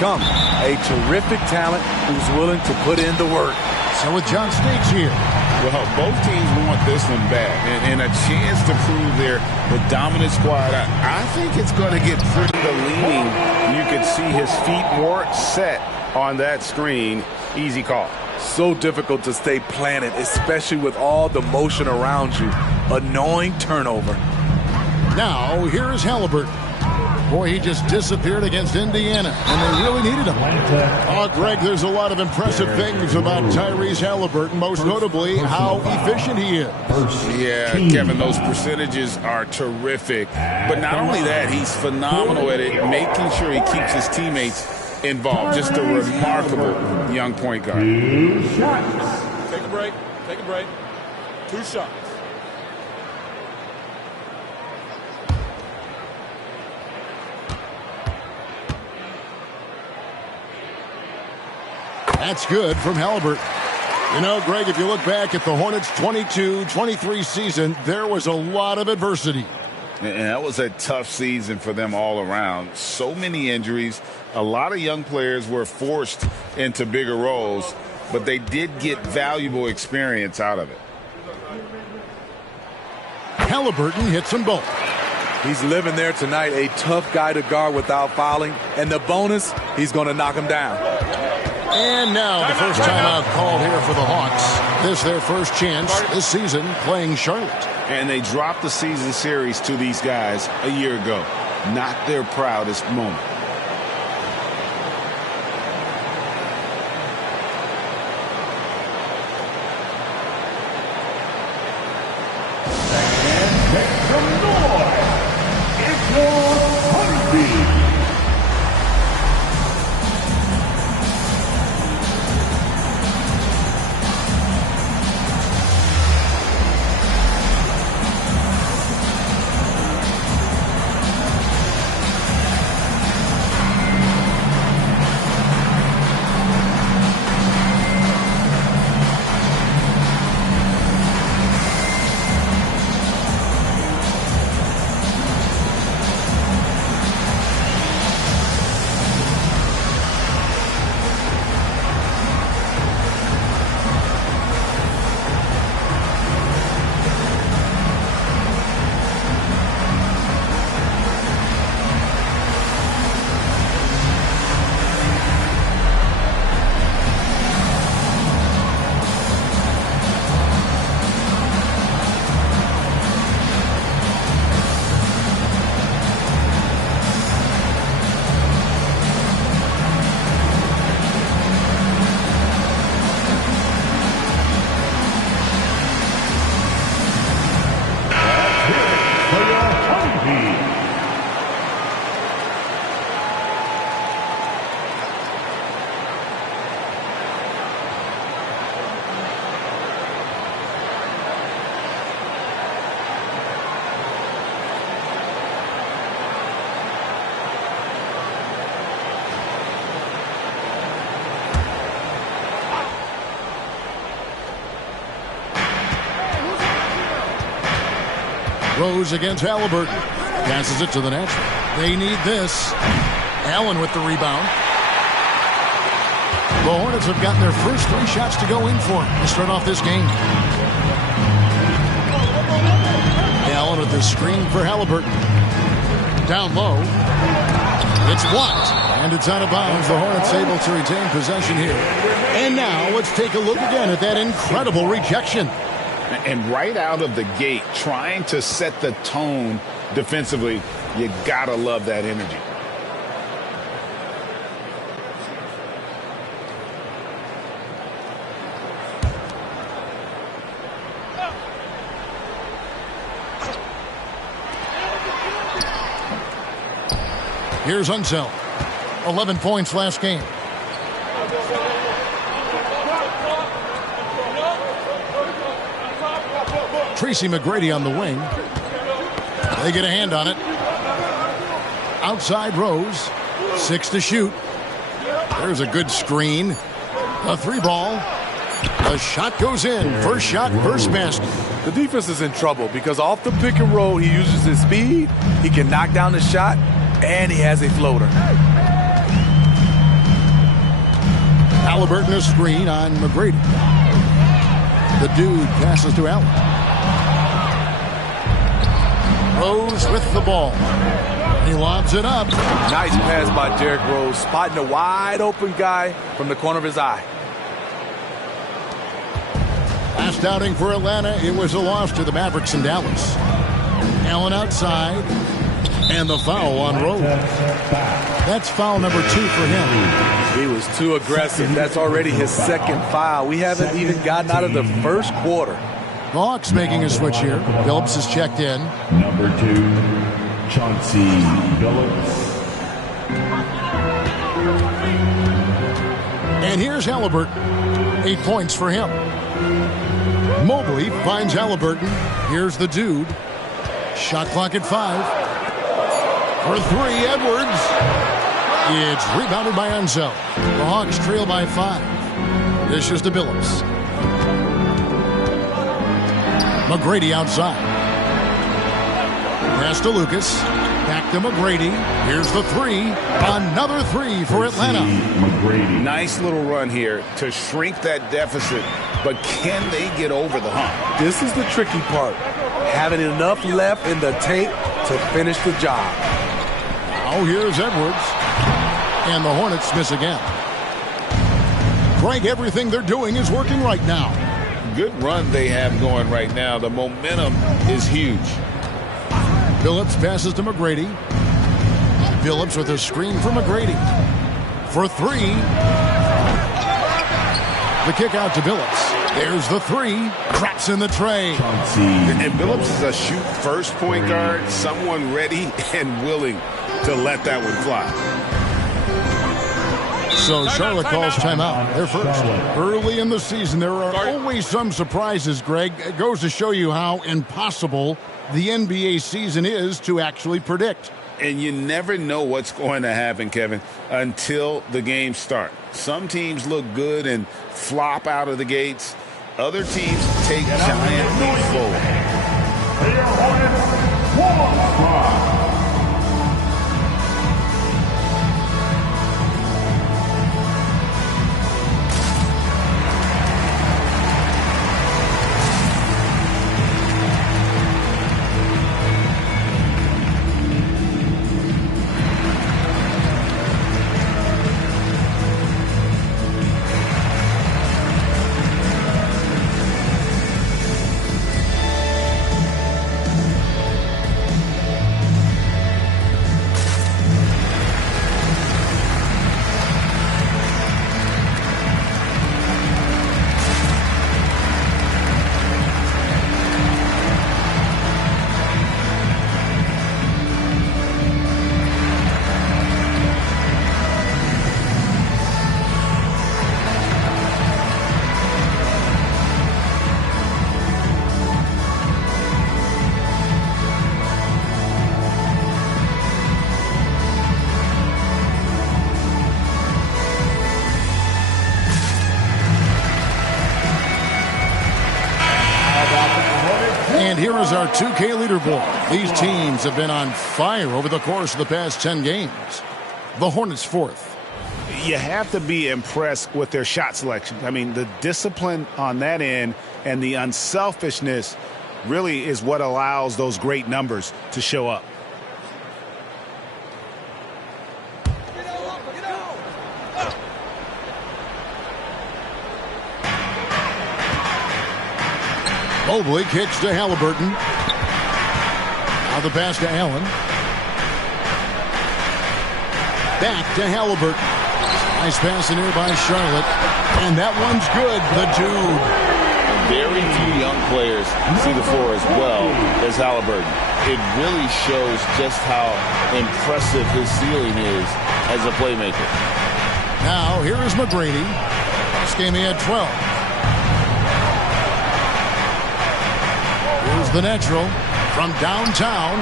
become a terrific talent who's willing to put in the work. So with John States here. Well, both teams want this one back and a chance to prove their dominant squad. I think it's going to get pretty leaning. You can see his feet more set on that screen. Easy call. So difficult to stay planted, especially with all the motion around you. Annoying turnover. Now, here's Halliburton. Boy, he just disappeared against Indiana, and they really needed him. Oh, Greg, there's a lot of impressive things about Tyrese Halliburton, most notably how efficient he is. Yeah, Kevin, those percentages are terrific. But not only that, he's phenomenal at it, making sure he keeps his teammates involved. Just a remarkable young point guard. 2 shots. Take a break. Take a break. 2 shots. That's good from Halliburton. You know, Greg, if you look back at the Hornets' 22-23 season, there was a lot of adversity. And that was a tough season for them all around. So many injuries. A lot of young players were forced into bigger roles, but they did get valuable experience out of it. Halliburton hits them both. He's living there tonight, a tough guy to guard without fouling. And the bonus, he's going to knock him down. And now the first timeout called here for the Hawks. This their first chance this season playing Charlotte. And they dropped the season series to these guys a year ago. Not their proudest moment. And make some noise. It's your Honeybee. Rose against Halliburton. Passes it to the net. They need this. Allen with the rebound. The Hornets have gotten their first 3 shots to go in for them to start off this game. Allen with the screen for Halliburton. Down low. It's blocked. And it's out of bounds. The Hornets able to retain possession here. And now let's take a look again at that incredible rejection. And right out of the gate, trying to set the tone defensively, you gotta love that energy. Here's Unseld. 11 points last game. Tracy McGrady on the wing. They get a hand on it. Outside Rose. 6 to shoot. There's a good screen. A 3-ball. The shot goes in. First shot, first basket. The defense is in trouble because off the pick and roll, he uses his speed. He can knock down the shot, and he has a floater. Halliburton a screen on McGrady. The dude passes to Allen. Rose with the ball. He lobs it up. Nice pass by Derrick Rose, spotting a wide open guy from the corner of his eye. Last outing for Atlanta, it was a loss to the Mavericks in Dallas. Allen outside, and the foul on Rose. That's foul number 2 for him. He was too aggressive. That's already his second foul. We haven't even gotten out of the first quarter. The Hawks making a switch here. Phillips is checked in. Number 2, Chauncey Billups. And here's Halliburton. 8 points for him. Mobley finds Halliburton. Here's the dude. Shot clock at 5. For 3, Edwards. It's rebounded by Enzo. The Hawks trail by 5. This is to Billups. McGrady outside. Pass to Lucas. Back to McGrady. Here's the 3. Another 3 for Atlanta. Nice little run here to shrink that deficit, but can they get over the hump? This is the tricky part. Having enough left in the tank to finish the job. Now here's Edwards. And the Hornets miss again. Greg, everything they're doing is working right now. Good run they have going right now. The momentum is huge. Phillips passes to McGrady. Phillips with a screen for McGrady. For 3. The kick out to Billups. There's the 3. Traps in the tray. And Billups is a shoot-first point guard, someone ready and willing to let that one fly. So Charlotte calls timeout. They're first. Early in the season, there are always some surprises, Greg. It goes to show you how impossible the NBA season is to actually predict. And you never know what's going to happen, Kevin, until the games start. Some teams look good and flop out of the gates. Other teams take giant leaps forward. And here is our 2K leaderboard. These teams have been on fire over the course of the past 10 games. The Hornets fourth. You have to be impressed with their shot selection. I mean, the discipline on that end and the unselfishness really is what allows those great numbers to show up. Mobley kicks to Halliburton. Now the pass to Allen. Back to Halliburton. Nice pass in here by Charlotte. And that one's good. The dude. Very few young players see the floor as well as Halliburton. It really shows just how impressive his ceiling is as a playmaker. Now here is McGrady. This game he had 12. Here's the natural from downtown.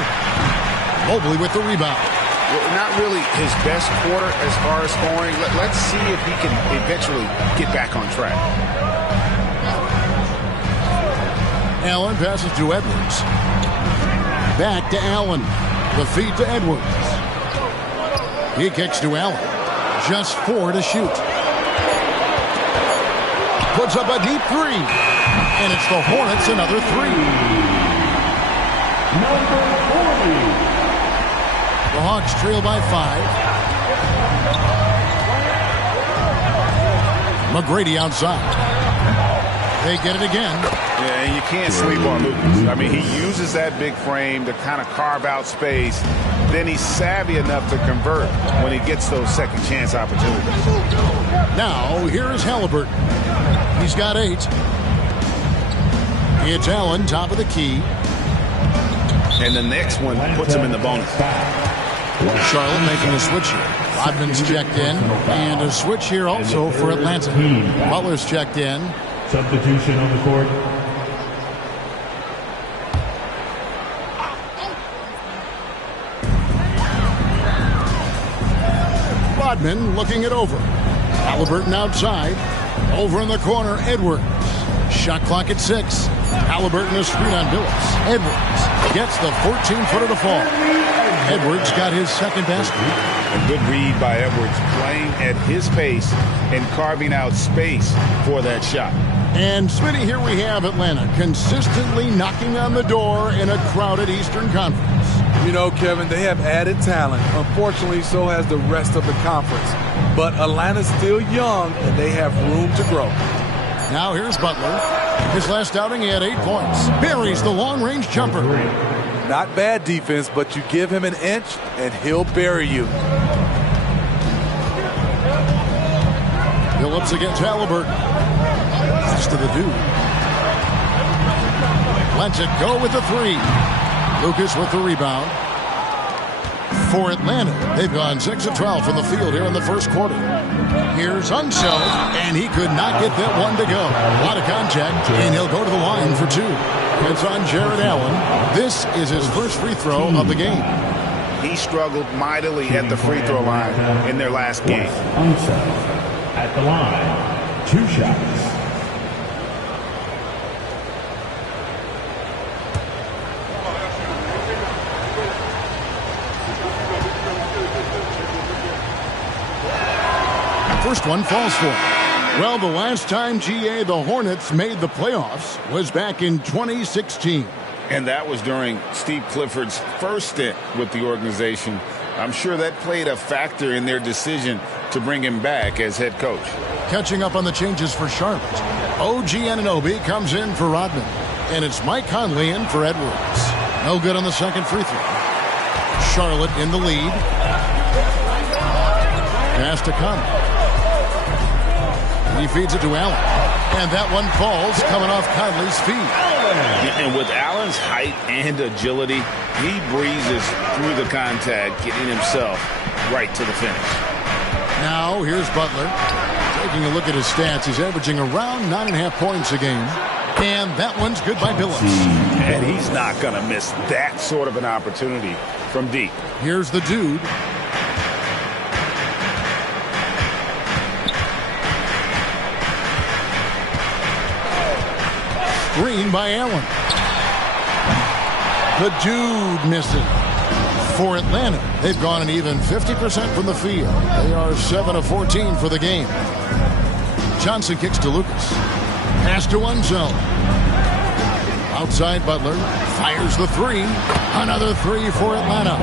Mobley with the rebound. Well, not really his best quarter as far as scoring. Let's see if he can eventually get back on track. Allen passes to Edwards. Back to Allen. The feed to Edwards. He kicks to Allen. Just 4 to shoot. puts up a deep three. And it's the Hornets another three. Number 40. The Hawks trail by 5. McGrady outside. They get it again. Yeah, and you can't sleep on Lucas. I mean, he uses that big frame to kind of carve out space. Then he's savvy enough to convert when he gets those second chance opportunities. Now, here's Halliburton. He's got 8. It's Allen, top of the key. And the next one puts him in the bonus. Charlotte making a switch here. Rodman's checked in. And a switch here also for Atlanta. Butler's checked in. Substitution on the court. Rodman looking it over. Halliburton outside. Over in the corner, Edwards. Shot clock at 6. Halliburton a screen on Billups. Edwards gets the 14-footer to fall. Edwards got his second basket. A good read by Edwards, playing at his pace and carving out space for that shot. And Smitty, here we have Atlanta consistently knocking on the door in a crowded Eastern Conference. You know, Kevin, they have added talent. Unfortunately, so has the rest of the conference. But Atlanta's still young, and they have room to grow. Now here's Butler. His last outing, he had 8 points. Buries the long-range jumper. Not bad defense, but you give him an inch, and he'll bury you. Billups against Halliburton. Pass to the dude. Lets it go with the 3. Lucas with the rebound. For Atlanta, they've gone 6 of 12 from the field here in the first quarter. Here's Unseld, and he could not get that one to go. A lot of contact, and he'll go to the line for 2. It's on Jared Allen. This is his first free throw of the game. He struggled mightily at the free throw line in their last game. Unseld at the line. 2 shots. First one falls for him. Well, the last time, GA, the Hornets made the playoffs was back in 2016. And that was during Steve Clifford's first stint with the organization. I'm sure that played a factor in their decision to bring him back as head coach. Catching up on the changes for Charlotte. OG Anunoby comes in for Rodman. And it's Mike Conley in for Edwards. No good on the second free throw. Charlotte in the lead. Pass to Conley. He feeds it to Allen. And that one falls coming off Conley's feet. And with Allen's height and agility, he breezes through the contact, getting himself right to the finish. Now, here's Butler. Taking a look at his stats, he's averaging around 9.5 points a game. And that one's good by Billups. And he's not going to miss that sort of an opportunity from deep. Here's the dude. Screen by Allen. The dude misses. For Atlanta, they've gone an even 50% from the field. They are 7 of 14 for the game. Johnson kicks to Lucas. Pass to Unseld. Outside Butler. Fires the 3. Another 3 for Atlanta.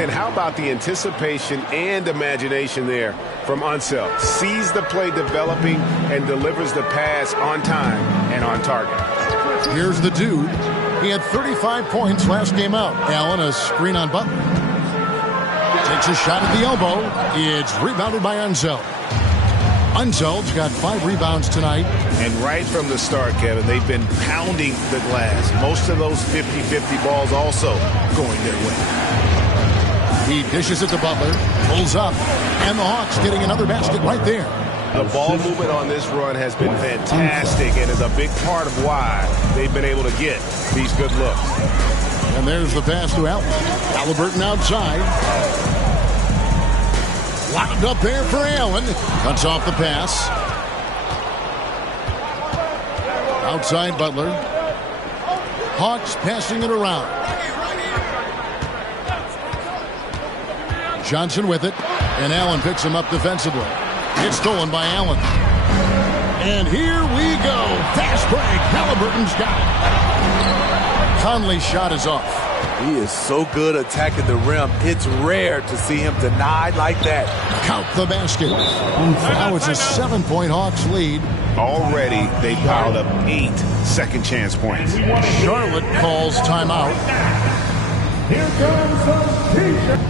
And how about the anticipation and imagination there from Unseld? Sees the play developing and delivers the pass on time and on target. Here's the dude. He had 35 points last game out. Allen, a screen on Butler. Takes a shot at the elbow. It's rebounded by Unseld. Unseld's got 5 rebounds tonight. And right from the start, Kevin, they've been pounding the glass. Most of those 50-50 balls also going their way. He dishes it to Butler. Pulls up. And the Hawks getting another basket right there. The ball movement on this run has been fantastic and is a big part of why they've been able to get these good looks. And there's the pass to Allen. Halliburton outside. Locked up there for Allen. Cuts off the pass. Outside Butler. Hawks passing it around. Johnson with it. And Allen picks him up defensively. It's stolen by Allen. And here we go. Fast break. Halliburton's got it. Conley's shot is off. He is so good attacking the rim. It's rare to see him denied like that. Count the basket. Now it's a 7-point Hawks lead. Already, they piled up 8 second chance points. Charlotte calls timeout. Here comes the T-shirt.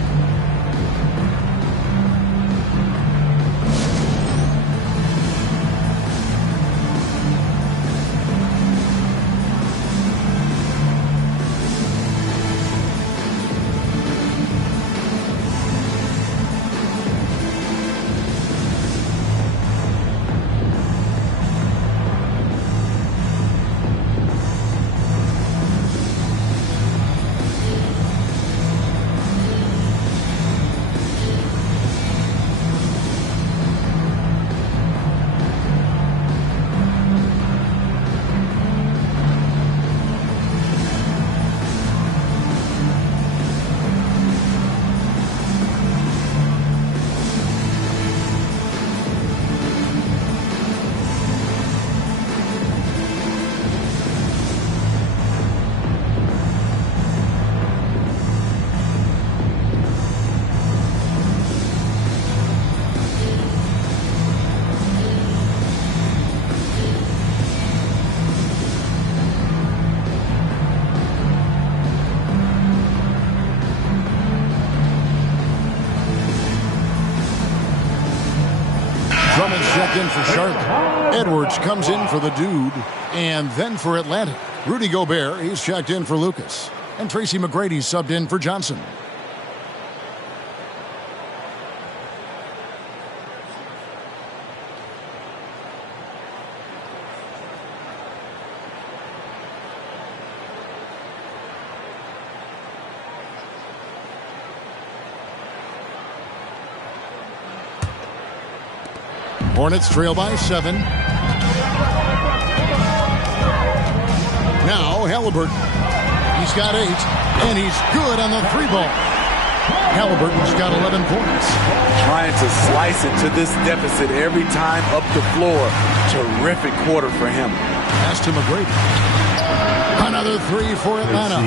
Drummond's checked in for Charlotte. Edwards comes in for the Dude. And then for Atlanta, Rudy Gobert, he's checked in for Lucas. And Tracy McGrady subbed in for Johnson. Hornets trail by 7. Now Halliburton. He's got 8, and he's good on the 3-ball. Halliburton's got 11 points. Trying to slice into this deficit every time up the floor. Terrific quarter for him. Pass to McGrady. Another 3 for Atlanta.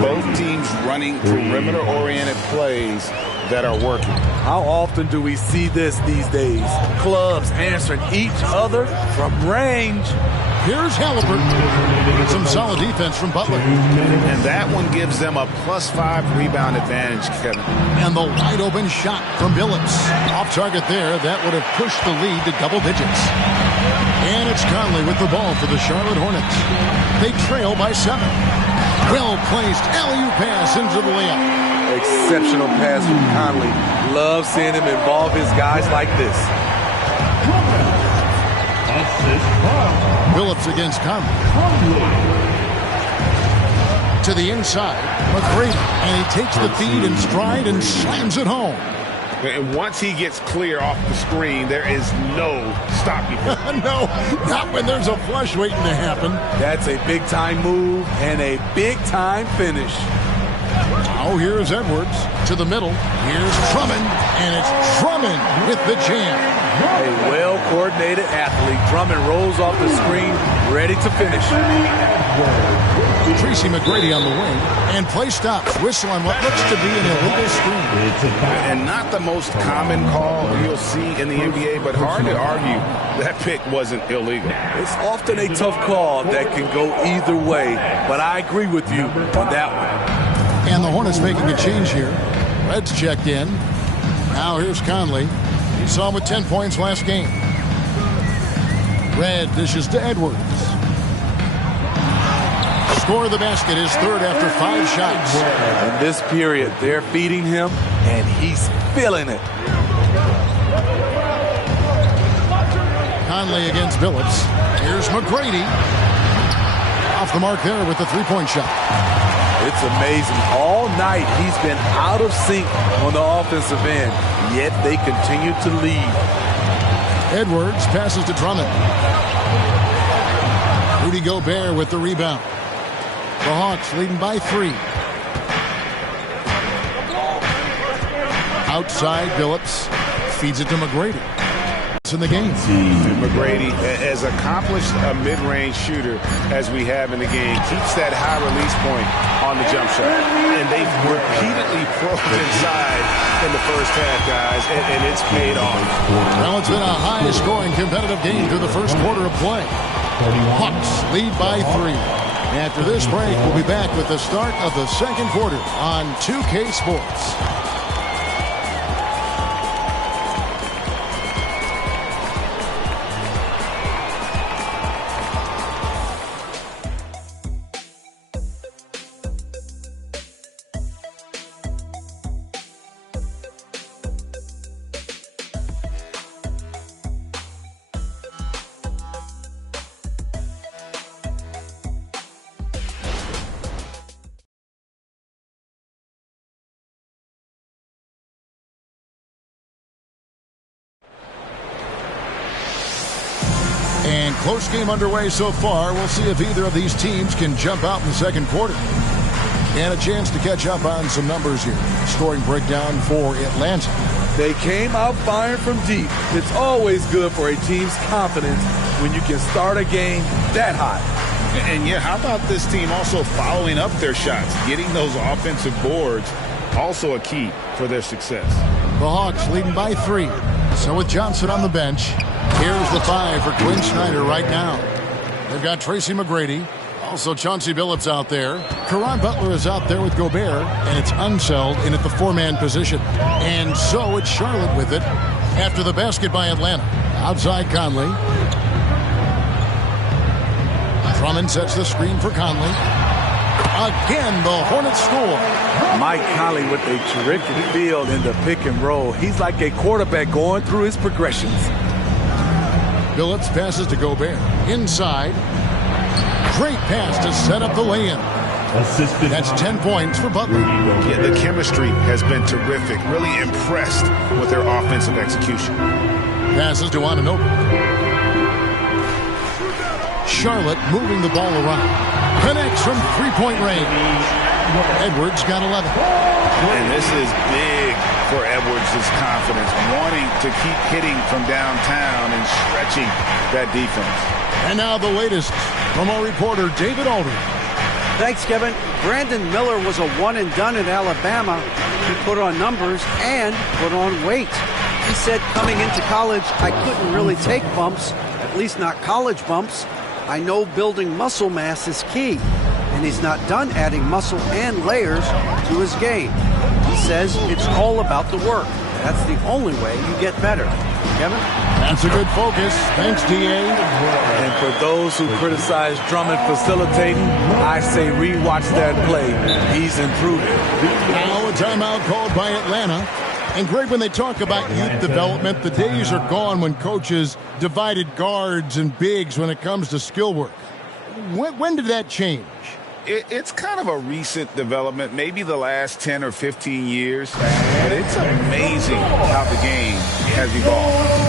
Both teams running perimeter-oriented plays that are working. How often do we see this these days? Clubs answering each other from range. Here's Halliburton. Some solid defense from Butler. And that one gives them a +5 rebound advantage, Kevin. And the wide open shot from Billups. Off target there. That would have pushed the lead to double digits. And it's Conley with the ball for the Charlotte Hornets. They trail by 7. Well-placed alley-oop pass into the layup. Exceptional pass from Conley. Love seeing him involve his guys like this. Billups against Conley. To the inside, McGrady. And he takes the feed in stride and slams it home. And once he gets clear off the screen, there is no stopping him. No, not when there's a flush waiting to happen. That's a big-time move and a big-time finish. Oh, here's Edwards to the middle. Here's Drummond, and it's Drummond with the jam. A well-coordinated athlete. Drummond rolls off the screen, ready to finish. Tracy McGrady on the wing, and play stops. Whistle on what looks to be an illegal screen. And not the most common call you'll see in the NBA, but hard to argue that pick wasn't illegal. It's often a tough call that can go either way, but I agree with you on that one. And the Hornets making a change here. Red's checked in. Now here's Conley. You saw him with 10 points last game. Red dishes to Edwards. Score the basket, his third after 5 shots. In this period, they're feeding him, and he's feeling it. Conley against Billups. Here's McGrady. Off the mark there with the 3-point shot. It's amazing. All night, he's been out of sync on the offensive end, yet they continue to lead. Edwards passes to Drummond. Rudy Gobert with the rebound. The Hawks leading by 3. Outside, Billups feeds it to McGrady. in the game. McGrady, as accomplished a mid-range shooter as we have in the game, keeps that high release point on the jump shot. And they've repeatedly probed inside in the first half, guys, and it's paid off. Well, it's been a high-scoring competitive game through the first quarter of play. Hawks lead by 3. After this break, we'll be back with the start of the second quarter on 2K Sports. And close game underway so far. We'll see if either of these teams can jump out in the second quarter. And a chance to catch up on some numbers here. Scoring breakdown for Atlanta. They came out firing from deep. It's always good for a team's confidence when you can start a game that hot. And yeah, how about this team also following up their shots, getting those offensive boards, also a key for their success. The Hawks leading by 3. So with Johnson on the bench, here's the 5 for Quinn Snyder right now. They've got Tracy McGrady, also Chauncey Billups out there. Caron Butler is out there with Gobert, and it's Unseld in at the 4-man position. And so it's Charlotte with it after the basket by Atlanta. Outside Conley. Drummond sets the screen for Conley. Again, the Hornets score. Mike Conley with a terrific field in the pick and roll. He's like a quarterback going through his progressions. Billups passes to Gobert. Inside. Great pass to set up the lay-in. That's 10 points for Butler. Yeah, the chemistry has been terrific. Really impressed with their offensive execution. Passes to Anunoby. Charlotte moving the ball around. Connects from three-point range. Edwards got 11. And this is big for Edwards' confidence, wanting to keep hitting from downtown and stretching that defense. And now the latest from our reporter, David Aldridge. Thanks, Kevin. Brandon Miller was a one-and-done in Alabama. He put on numbers and put on weight. He said coming into college, I couldn't really take bumps, at least not college bumps. I know building muscle mass is key, and he's not done adding muscle and layers to his game. He says it's all about the work. That's the only way you get better. Kevin? That's a good focus. Thanks, D.A. And for those who criticize Drummond facilitating, I say rewatch that play. He's improving. Now a timeout called by Atlanta. And Greg, when they talk about youth development, the days are gone when coaches divided guards and bigs when it comes to skill work. When did that change? It's kind of a recent development, maybe the last 10 or 15 years. But it's amazing how the game has evolved.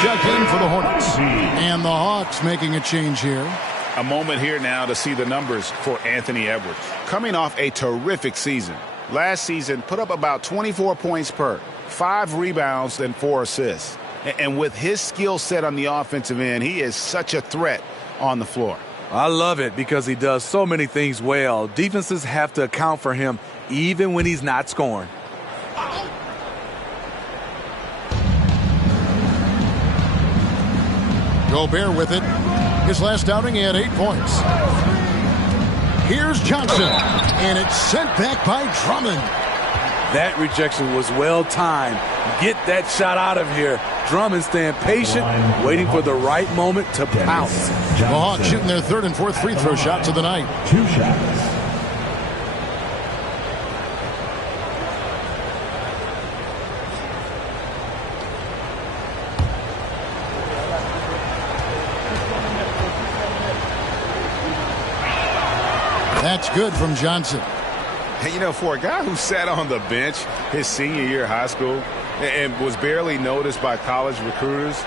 Checked in for the Hornets. And the Hawks making a change here. A moment here now to see the numbers for Anthony Edwards. Coming off a terrific season. Last season, put up about 24 points per, 5 rebounds, and 4 assists. And with his skill set on the offensive end, he is such a threat on the floor. I love it because he does so many things well. Defenses have to account for him even when he's not scoring. Gobert with it. His last outing, he had 8 points. Here's Johnson, and it's sent back by Drummond. That rejection was well timed. Get that shot out of here. Drummond staying patient, waiting for the right moment to pounce. The Hawks shooting their 3rd and 4th free throw shots of the night. 2 shots. That's good from Johnson. And, you know, for a guy who sat on the bench his senior year of high school and was barely noticed by college recruiters,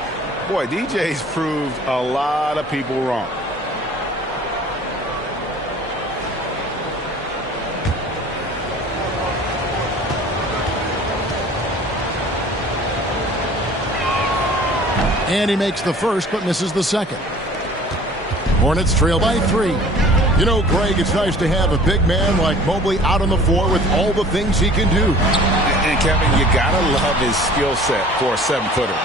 boy, DJ's proved a lot of people wrong. And he makes the first but misses the second. Hornets trail by 3. You know, Greg, it's nice to have a big man like Mobley out on the floor with all the things he can do. And Kevin, you gotta love his skill set for a 7-footer.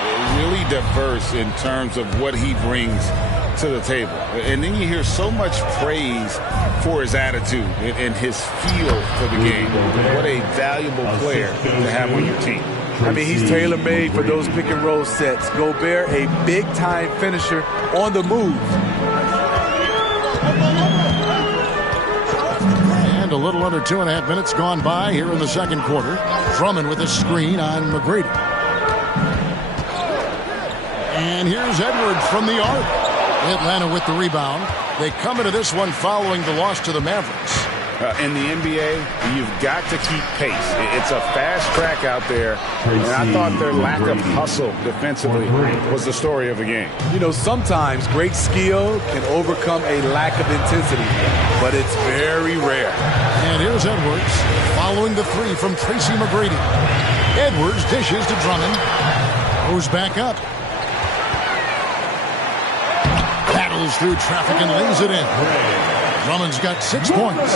Really diverse in terms of what he brings to the table. And then you hear so much praise for his attitude and his feel for the game. What a valuable player to have on your team. I mean, he's tailor-made for those pick-and-roll sets. Gobert, a big-time finisher on the move. A little under 2.5 minutes gone by here in the second quarter. Drummond with a screen on McGrady. And here's Edwards from the arc. Atlanta with the rebound. They come into this one following the loss to the Mavericks. In the NBA, you've got to keep pace. It's a fast track out there, and I thought their lack of hustle defensively was the story of the game. You know, sometimes great skill can overcome a lack of intensity, but it's very rare. And here's Edwards following the 3 from Tracy McGrady. Edwards dishes to Drummond. Goes back up. Battles through traffic and lays it in. Drummond's got 6 points.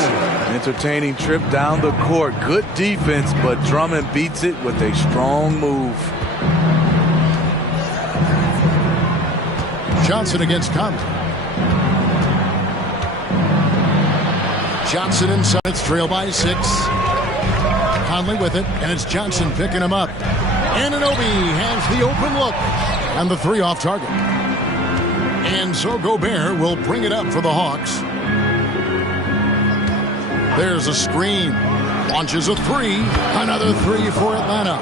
Entertaining trip down the court. Good defense, but Drummond beats it with a strong move. Johnson against Conley. Johnson inside. It's trail by 6. Conley with it, and it's Johnson picking him up. Anunoby has the open look. And the 3 off target. And so Gobert will bring it up for the Hawks. There's a screen. Launches a 3. Another 3 for Atlanta.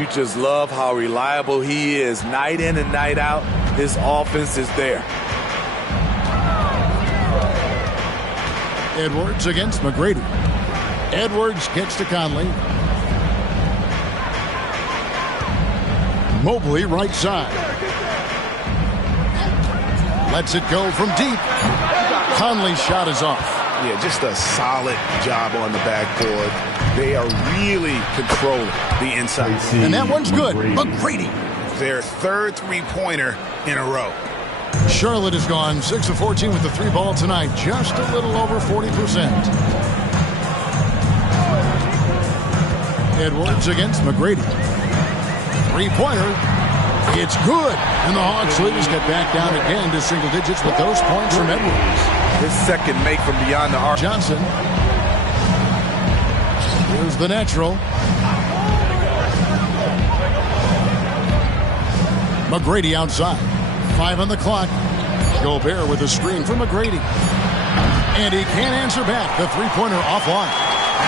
You just love how reliable he is. Night in and night out, his offense is there. Edwards against McGrady. Edwards gets to Conley. Mobley right side. Lets it go from deep. Conley's shot is off. Yeah, just a solid job on the backboard. They are really controlling the inside. And that one's good. McGrady. Their 3rd 3-pointer in a row. Charlotte has gone 6 of 14 with the 3 ball tonight. Just a little over 40%. Edwards against McGrady. 3-pointer. It's good. And the Hawks leaders get back down again to single digits with those points from Edwards. His second make from beyond the arc. Johnson. Here's the natural. McGrady outside. 5 on the clock. Gobert with a screen for McGrady. And he can't answer back. The 3-pointer offline.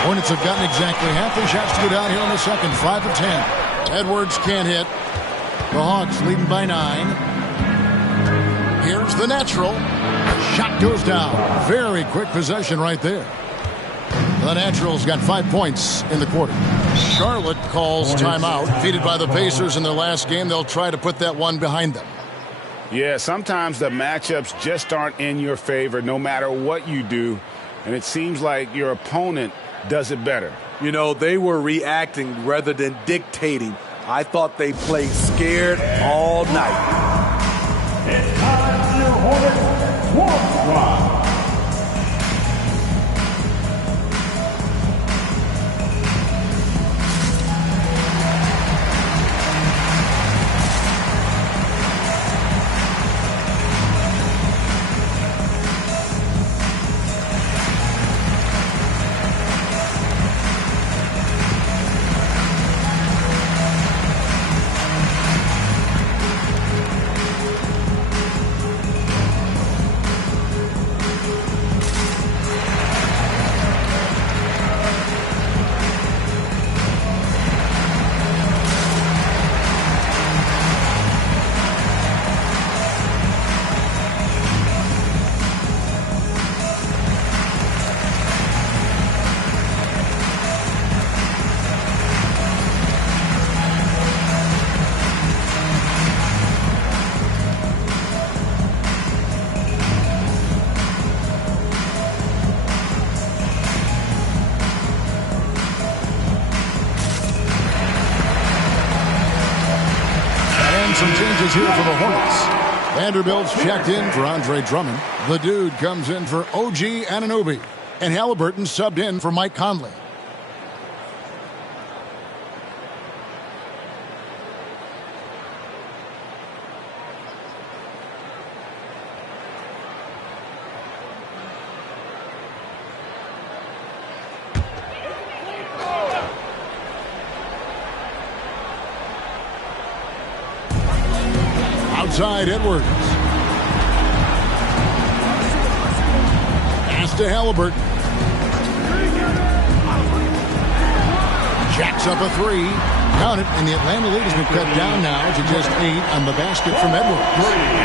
Hornets have gotten exactly half their shots to go down here in the second. 5 of 10. Edwards can't hit. The Hawks leading by 9. Here's the natural. Shot goes down. Very quick possession right there. The Naturals got 5 points in the quarter. Charlotte calls timeout. Defeated by the Pacers in their last game. They'll try to put that one behind them. Yeah, sometimes the matchups just aren't in your favor no matter what you do. And it seems like your opponent does it better. You know, they were reacting rather than dictating. I thought they played scared all night. It's time for Hornets Round. Some changes here for the Hornets. Vanderbilt's checked in for Andre Drummond. The Dude comes in for OG Anunoby. And Halliburton subbed in for Mike Conley. Outside Edwards. Pass to Halliburton. Jacks up a three. Count it, and the Atlanta lead has been cut down now to just 8 on the basket from Edwards.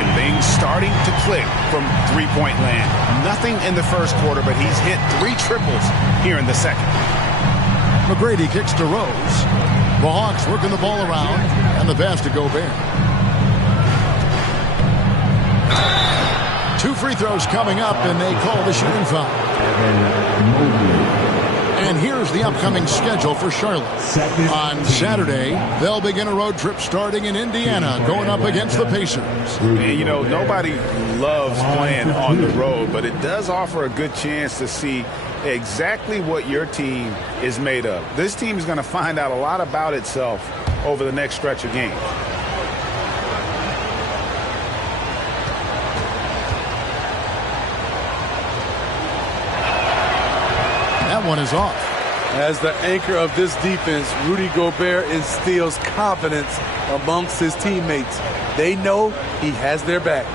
And things starting to click from three-point land. Nothing in the first quarter, but he's hit 3 triples here in the second. McGrady kicks to Rose. The Hawks working the ball around, and the pass to Gobert. 2 free throws coming up, and they call the shooting foul. And here's the upcoming schedule for Charlotte. On Saturday, they'll begin a road trip starting in Indiana, going up against the Pacers. And, you know, nobody loves playing on the road, but it does offer a good chance to see exactly what your team is made of. This team is going to find out a lot about itself over the next stretch of games. That one is off. As the anchor of this defense, Rudy Gobert instills confidence amongst his teammates. They know he has their back.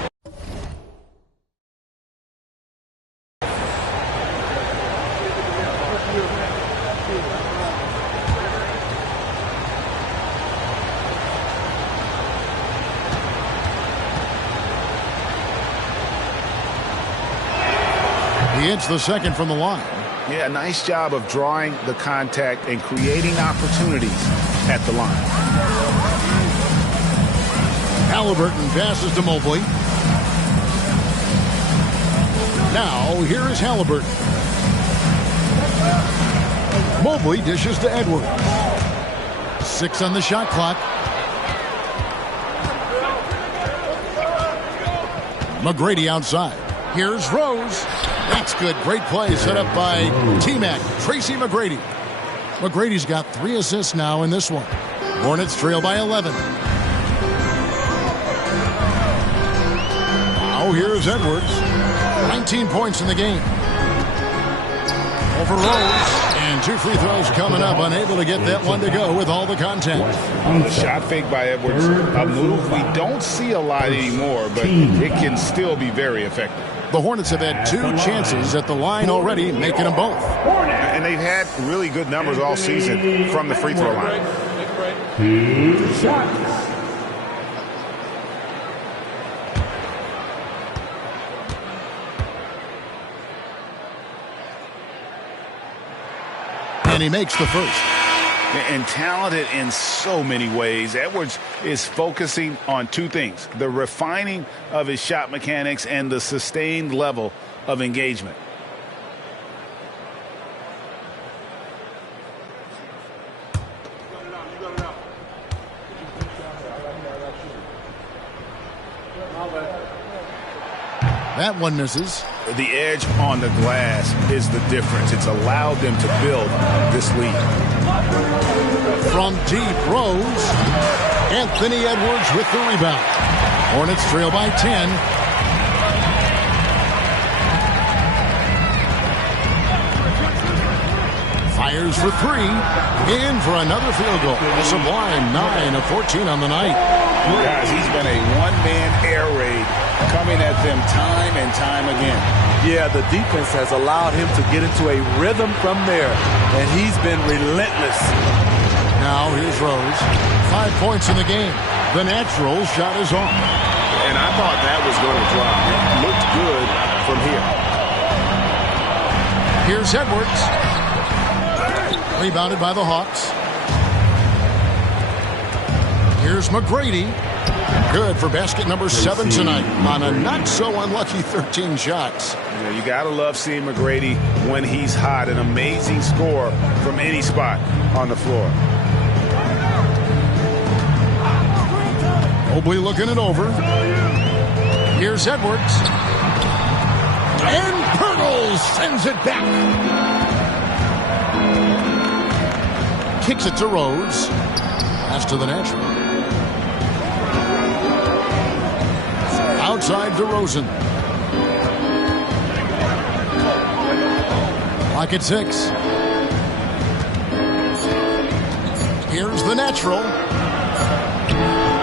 He hits the second from the line. Yeah, a nice job of drawing the contact and creating opportunities at the line. Halliburton passes to Mobley. Now, here is Halliburton. Mobley dishes to Edwards. 6 on the shot clock. McGrady outside. Here's Rose. That's good. Great play set up by T-Mac, Tracy McGrady. McGrady's got 3 assists now in this one. Hornets trail by 11. Now here's Edwards. 19 points in the game. Over Rose. And 2 free throws coming up. Unable to get that one to go with all the contact. The shot fake by Edwards. A move we don't see a lot anymore, but it can still be very effective. The Hornets have had 2 chances at the line already, making them both. And they've had really good numbers all season from the free throw line. 2 shots. And he makes the first. And talented in so many ways. Edwards is focusing on 2 things: the refining of his shot mechanics and the sustained level of engagement. That one misses. The edge on the glass is the difference. It's allowed them to build this lead. From deep, Rose. Anthony Edwards with the rebound. Hornets trail by 10. Fires for three. In for another field goal. A sublime 9 of 14 on the night. Guys, he's been a one-man air raid coming at them time and time again. Yeah, the defense has allowed him to get into a rhythm from there, and he's been relentless. Now here's Rose. 5 points in the game. The natural shot is off. And I thought that was going to drop. It looked good from here. Here's Edwards. Rebounded by the Hawks. Here's McGrady. Good for basket number 7 tonight on a not-so-unlucky 13 shots. You got to love seeing McGrady when he's hot. An amazing score from any spot on the floor. Mobley looking it over. Here's Edwards. And Pirtle sends it back. Kicks it to Rose. Pass to the natural. Outside DeRozan. Clock at 6. Here's the natural.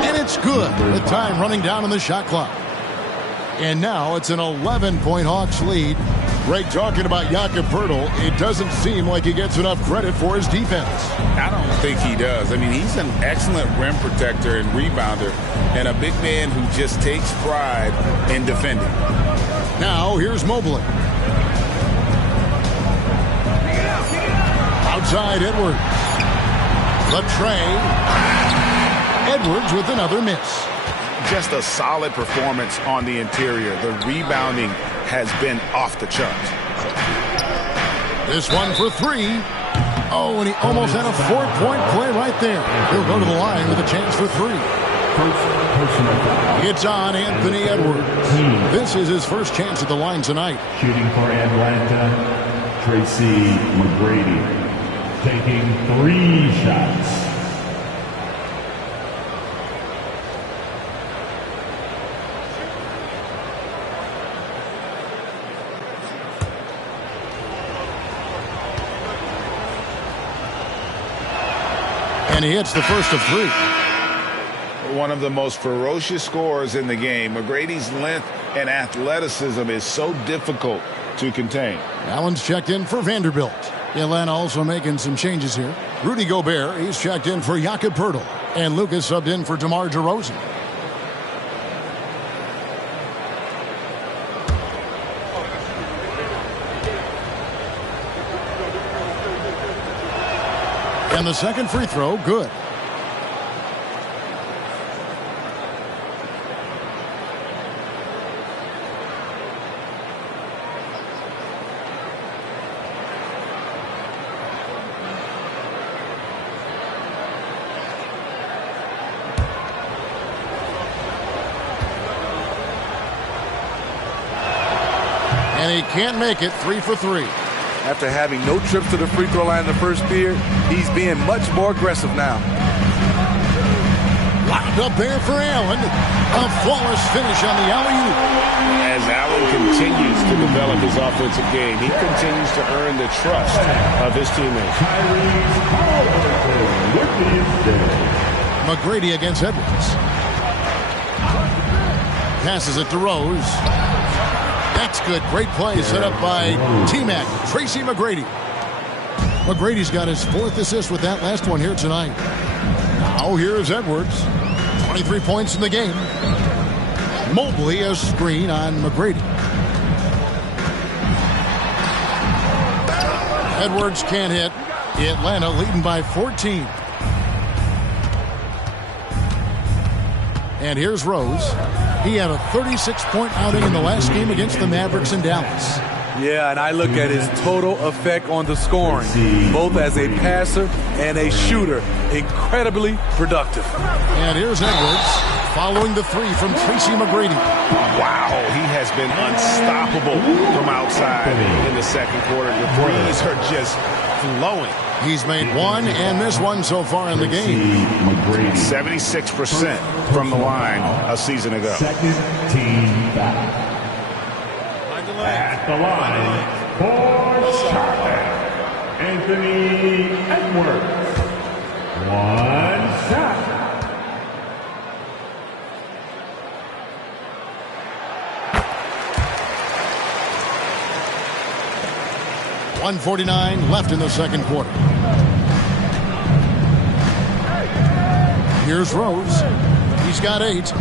And it's good. The time running down on the shot clock. And now it's an 11-point Hawks lead. Greg, talking about Jakob Poeltl, it doesn't seem like he gets enough credit for his defense. I don't think he does. I mean, he's an excellent rim protector and rebounder, and a big man who just takes pride in defending. Now here's Mobley. Outside Edwards. The tray. Edwards with another miss. Just a solid performance on the interior. The rebounding has been off the charts. This one for 3. Oh, and he almost had a 4-point play right there. He'll go to the line with a chance for 3. It's on Anthony Edwards. This is his first chance at the line tonight. Shooting for Atlanta, Tracy McGrady, taking 3 shots. And he hits the first of 3. One of the most ferocious scorers in the game. McGrady's length and athleticism is so difficult to contain. Allen's checked in for Vanderbilt. Atlanta also making some changes here. Rudy Gobert, he's checked in for Jakob Poeltl. And Lucas subbed in for DeMar DeRozan. And the second free throw, good. And he can't make it. 3 for 3. After having no trips to the free throw line in the first period, he's being much more aggressive now. Locked up there for Allen. A flawless finish on the alley-oop. As Allen continues to develop his offensive game, he continues to earn the trust of his teammates. McGrady against Edwards. Passes it to Rose. That's good. Great play set up by T-Mac, Tracy McGrady. McGrady's got his 4th assist with that last one here tonight. Now here's Edwards. 23 points in the game. Mobley a screen on McGrady. Edwards can't hit. Atlanta leading by 14. And here's Rose. He had a 36-point outing in the last game against the Mavericks in Dallas. Yeah, and I look at his total effect on the scoring, both as a passer and a shooter. Incredibly productive. And here's Edwards. following the three from Tracy McGrady. Wow, he has been unstoppable from outside in the second quarter. The threes are just flowing. He's made one and missed one so far in the game. 76% from the line a season ago. Second team back. At the line for Charlotte, Anthony Edwards. One shot. .149 left in the second quarter. Here's Rose. He's got 8.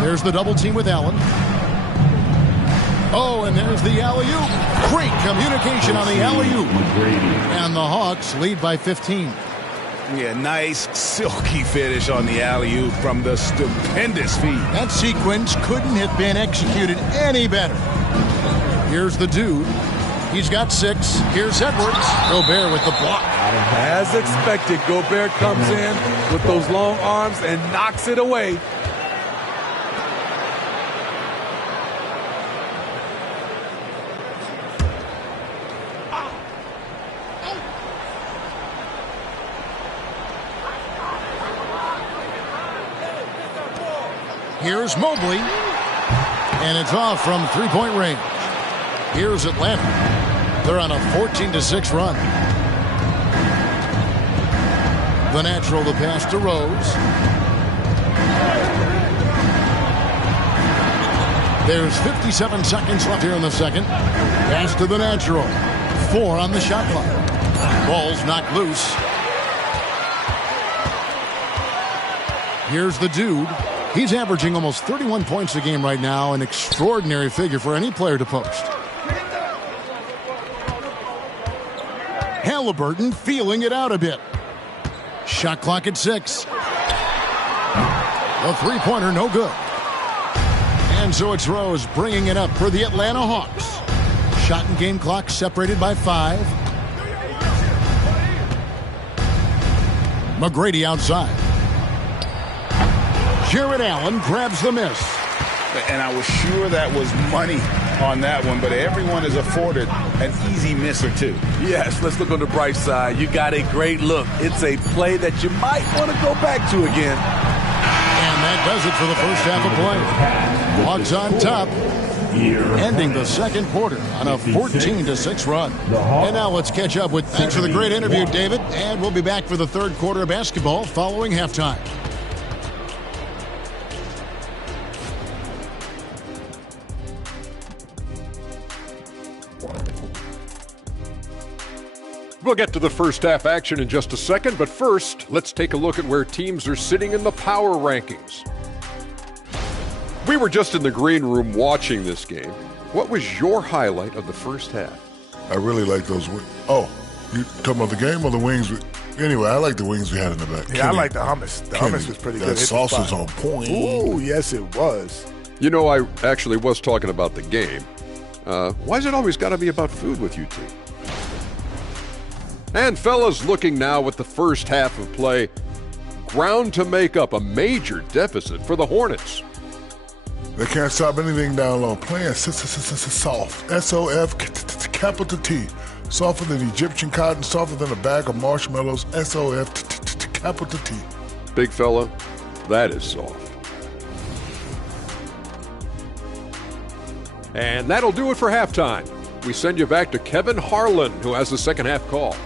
There's the double team with Allen. Oh, and there's the alley-oop. Great communication on the alley-oop. And the Hawks lead by 15. Yeah, nice silky finish on the alley-oop from the stupendous feed. That sequence couldn't have been executed any better. Here's the dude. He's got 6. Here's Edwards. Gobert with the block. As expected, Gobert comes in with those long arms and knocks it away. Here's Mobley. And it's off from three-point range. Here's Atlanta. They're on a 14-6 run. The natural to pass to Rose. There's 57 seconds left here in the second. Pass to the natural. 4 on the shot clock. Ball's knocked loose. Here's the dude. He's averaging almost 31 points a game right now, an extraordinary figure for any player to post. Halliburton feeling it out a bit. Shot clock at 6. The three-pointer no good. And so it's Rose bringing it up for the Atlanta Hawks. Shot and game clock separated by 5. McGrady outside. Jared Allen grabs the miss. And I was sure that was money on that one, but everyone is afforded an easy miss or two. Yes, let's look on the bright side. You got a great look. It's a play that you might want to go back to again. And that does it for the first half of play. Hawks on top, ending the second quarter on a 14-6 run. And now let's catch up with thanks for the great interview, David. And we'll be back for the third quarter of basketball following halftime. We'll get to the first half action in just a second, but first, let's take a look at where teams are sitting in the power rankings. We were just in the green room watching this game. What was your highlight of the first half? I really like those wings. Oh, you talking about the game or the wings? Anyway, I like the wings we had in the back. Yeah, I like the hummus. The hummus was pretty good. That sauce was on point. Ooh, yes, it was. You know, I actually was talking about the game. Why's it always got to be about food with you two? And fellas, looking now at the first half of play, ground to make up a major deficit for the Hornets. They can't stop anything down low. Playing soft. S-O-F, capital T. Softer than Egyptian cotton, softer than a bag of marshmallows. S-O-F, capital T. Big fella, that is soft. And that'll do it for halftime. We send you back to Kevin Harlan, who has the second half call.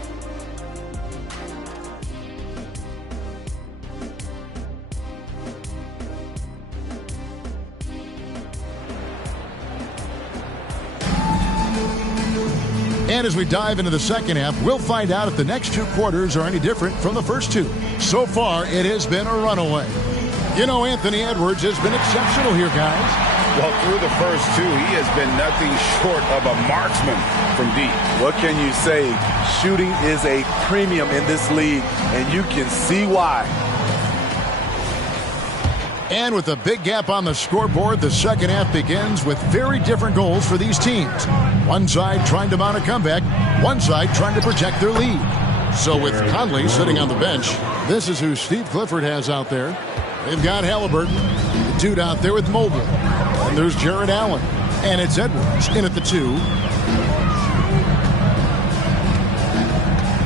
And as we dive into the second half, we'll find out if the next 2 quarters are any different from the first 2. So far, it has been a runaway. You know, Anthony Edwards has been exceptional here, guys. Well, through the first 2, he has been nothing short of a marksman from deep. What can you say? Shooting is a premium in this league, and you can see why. And with a big gap on the scoreboard, the second half begins with very different goals for these teams. One side trying to mount a comeback, one side trying to protect their lead. So with Conley sitting on the bench, this is who Steve Clifford has out there. They've got Halliburton. The dude out there with Mobile. And there's Jared Allen. And it's Edwards in at the 2.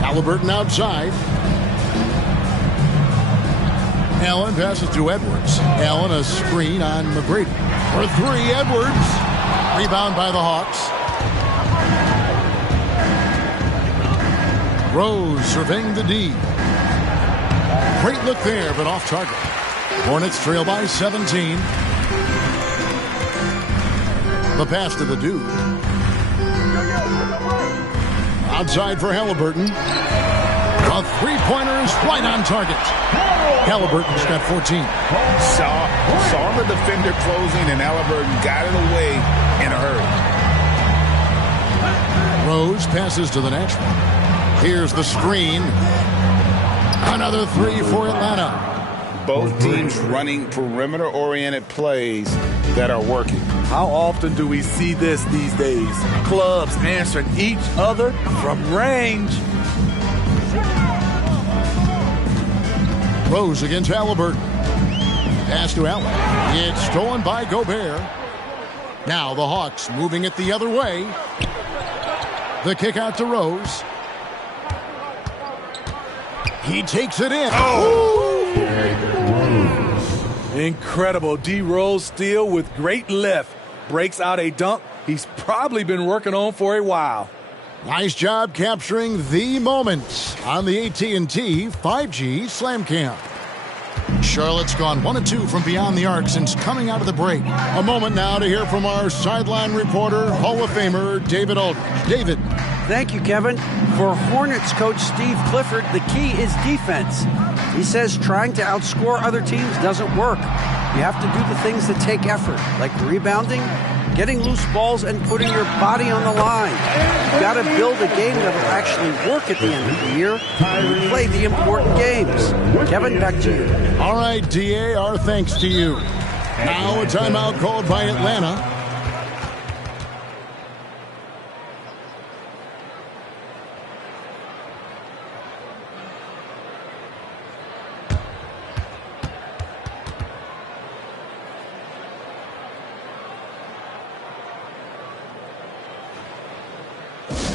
Halliburton outside. Allen passes to Edwards. Allen a screen on McGrady. For 3, Edwards. Rebound by the Hawks. Rose surveying the D. Great look there, but off target. Hornets trail by 17. The pass to the dude. Outside for Halliburton. A three-pointer is right on target. Halliburton's got 14. Saw the defender closing, and Halliburton got it away in a hurry. Rose passes to the natural. Here's the screen. Another 3 for Atlanta. Both teams running perimeter-oriented plays that are working. How often do we see this these days? Clubs answering each other from range. Rose against Halliburton. Pass to Allen. It's stolen by Gobert. Now the Hawks moving it the other way. The kick out to Rose. He takes it in. Incredible D. Rose steal with great lift. Breaks out a dunk he's probably been working on for a while. Nice job capturing the moments on the AT&T 5G Slam Cam. Charlotte's gone 1-2 from beyond the arc since coming out of the break. A moment now to hear from our sideline reporter, Hall of Famer David Aldridge. David. Thank you, Kevin. For Hornets coach Steve Clifford, the key is defense. He says trying to outscore other teams doesn't work. You have to do the things that take effort, like rebounding, getting loose balls, and putting your body on the line. You've got to build a game that will actually work at the end of the year and play the important games. Kevin, back to you. All right, DA, our thanks to you. Now a timeout called by Atlanta.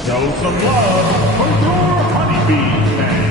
Show some love for your honeybee fans.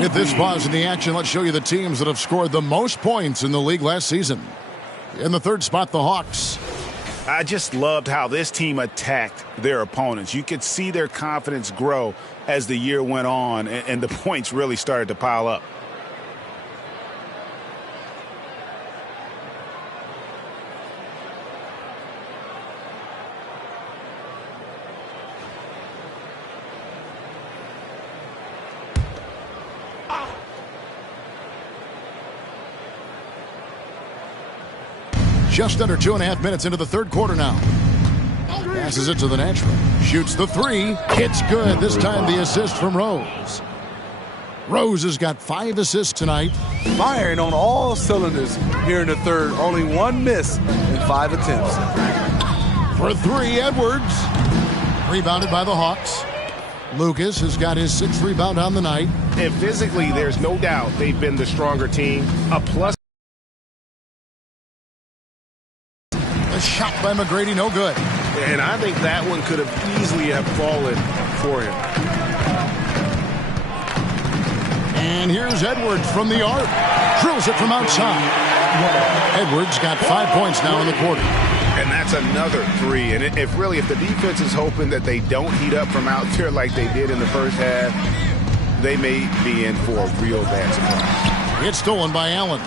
With this pause in the action, let's show you the teams that have scored the most points in the league last season. In the third spot, the Hawks. I just loved how this team attacked their opponents. You could see their confidence grow as the year went on, and the points really started to pile up. Just under 2.5 minutes into the third quarter now. Passes it to the natural. Shoots the 3. It's good. This time the assist from Rose. Rose has got 5 assists tonight. Firing on all cylinders here in the third. Only 1 miss in 5 attempts. For 3, Edwards. Rebounded by the Hawks. Lucas has got his 6th rebound on the night. And physically, there's no doubt they've been the stronger team. A plus by McGrady, no good. And I think that one could have easily have fallen for him. And here's Edwards from the arc. Drills it from outside. Edwards got 5 points now in the quarter. And that's another three. And if the defense is hoping that they don't heat up from out there like they did in the first half, they may be in for a real bad surprise. It's stolen by Allen.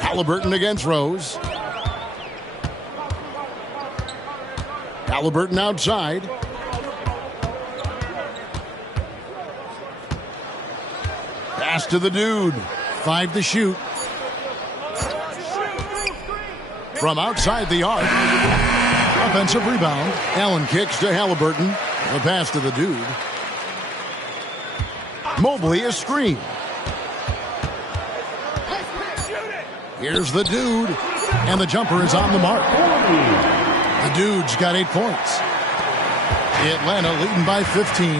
Halliburton against Rose. Halliburton outside. Pass to the dude. 5 to shoot. From outside the arc. Offensive rebound. Allen kicks to Halliburton. The pass to the dude. Mobley is screened. Here's the dude. And the jumper is on the mark. The dude's got 8 points. Atlanta leading by 15.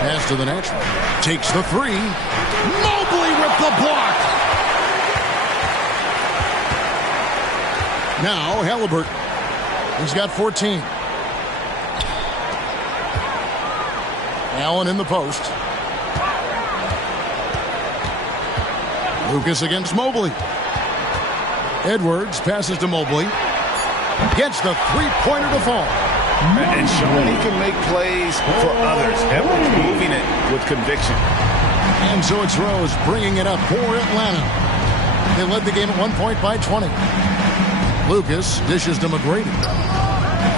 Pass to the natural. Takes the three. Mobley with the block. Now Halliburton. He's got 14. Allen in the post. Lucas against Mobley. Edwards passes to Mobley. Gets the three-pointer to fall. And showing he can make plays for others. Edwards moving it with conviction. And so it's Rose bringing it up for Atlanta. They led the game at 1 point by 20. Lucas dishes to McGrady.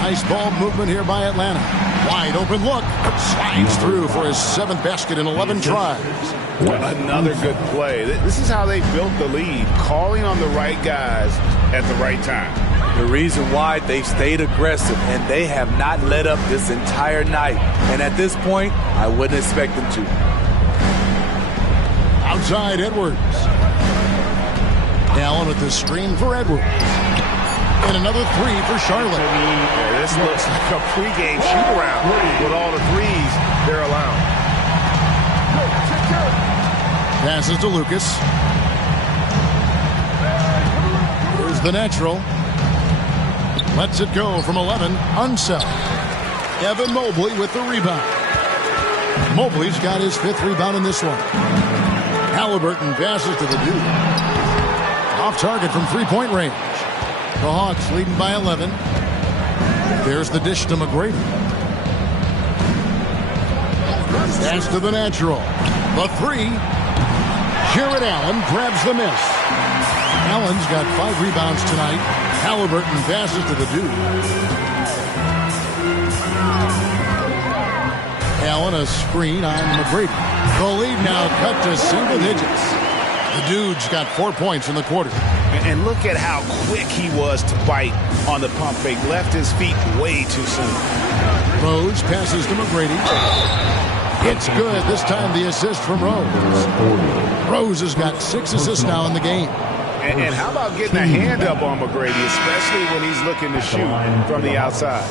Nice ball movement here by Atlanta. Wide open look. Slides through for his 7th basket in 11 tries. Another good play. This is how they built the lead. Calling on the right guys at the right time. The reason why they've stayed aggressive and they have not let up this entire night. And at this point, I wouldn't expect them to. Outside Edwards. Allen with the screen for Edwards. And another three for Charlotte. Yeah, this looks like a pregame shoot-around with all the threes they're allowing. Passes to Lucas. Here's the natural. Lets it go from 11. Unsell. Evan Mobley with the rebound. Mobley's got his 5th rebound in this one. Halliburton passes to the dude. Off target from three-point range. The Hawks leading by 11. There's the dish to McGrady. Pass to the natural. The three. Jared Allen grabs the miss. Allen's got 5 rebounds tonight. Halliburton passes to the dude. Allen a screen on McGrady. The lead now cut to single digits. The dude's got 4 points in the quarter. And look at how quick he was to bite on the pump fake. Left his feet way too soon. Rose passes to McGrady. It's good. This time the assist from Rose. Rose has got 6 assists now in the game. And how about getting a hand up on McGrady, especially when he's looking to shoot from the outside.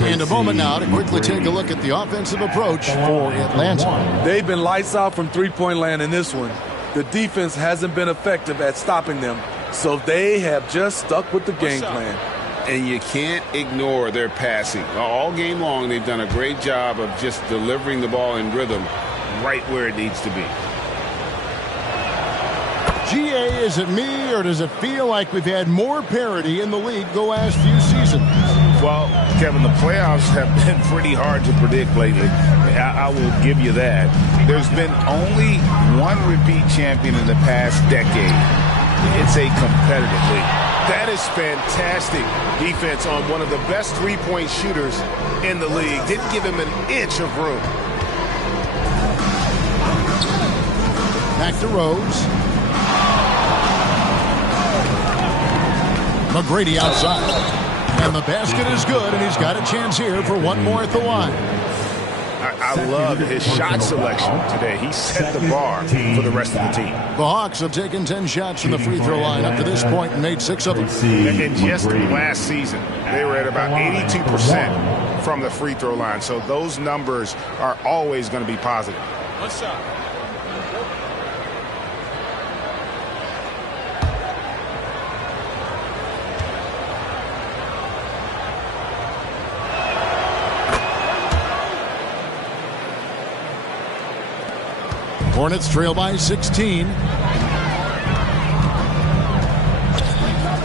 And a moment now to quickly take a look at the offensive approach for Atlanta. They've been lights out from three-point land in this one. The defense hasn't been effective at stopping them, so they have just stuck with the game plan. And you can't ignore their passing. All game long, they've done a great job of just delivering the ball in rhythm right where it needs to be. GA, is it me, or does it feel like we've had more parity in the league the last few seasons? Well, Kevin, the playoffs have been pretty hard to predict lately. I will give you that. There's been only one repeat champion in the past decade. It's a competitive league. That is fantastic defense on one of the best three-point shooters in the league. Didn't give him an inch of room. Back to Rose. McGrady outside. And the basket is good, and he's got a chance here for one more at the line. I love his shot selection today. He set the bar for the rest of the team. The Hawks have taken 10 shots from the free throw line up to this point and made 6 of them. And just last season, they were at about 82% from the free throw line. So those numbers are always going to be positive. Hornets trail by 16.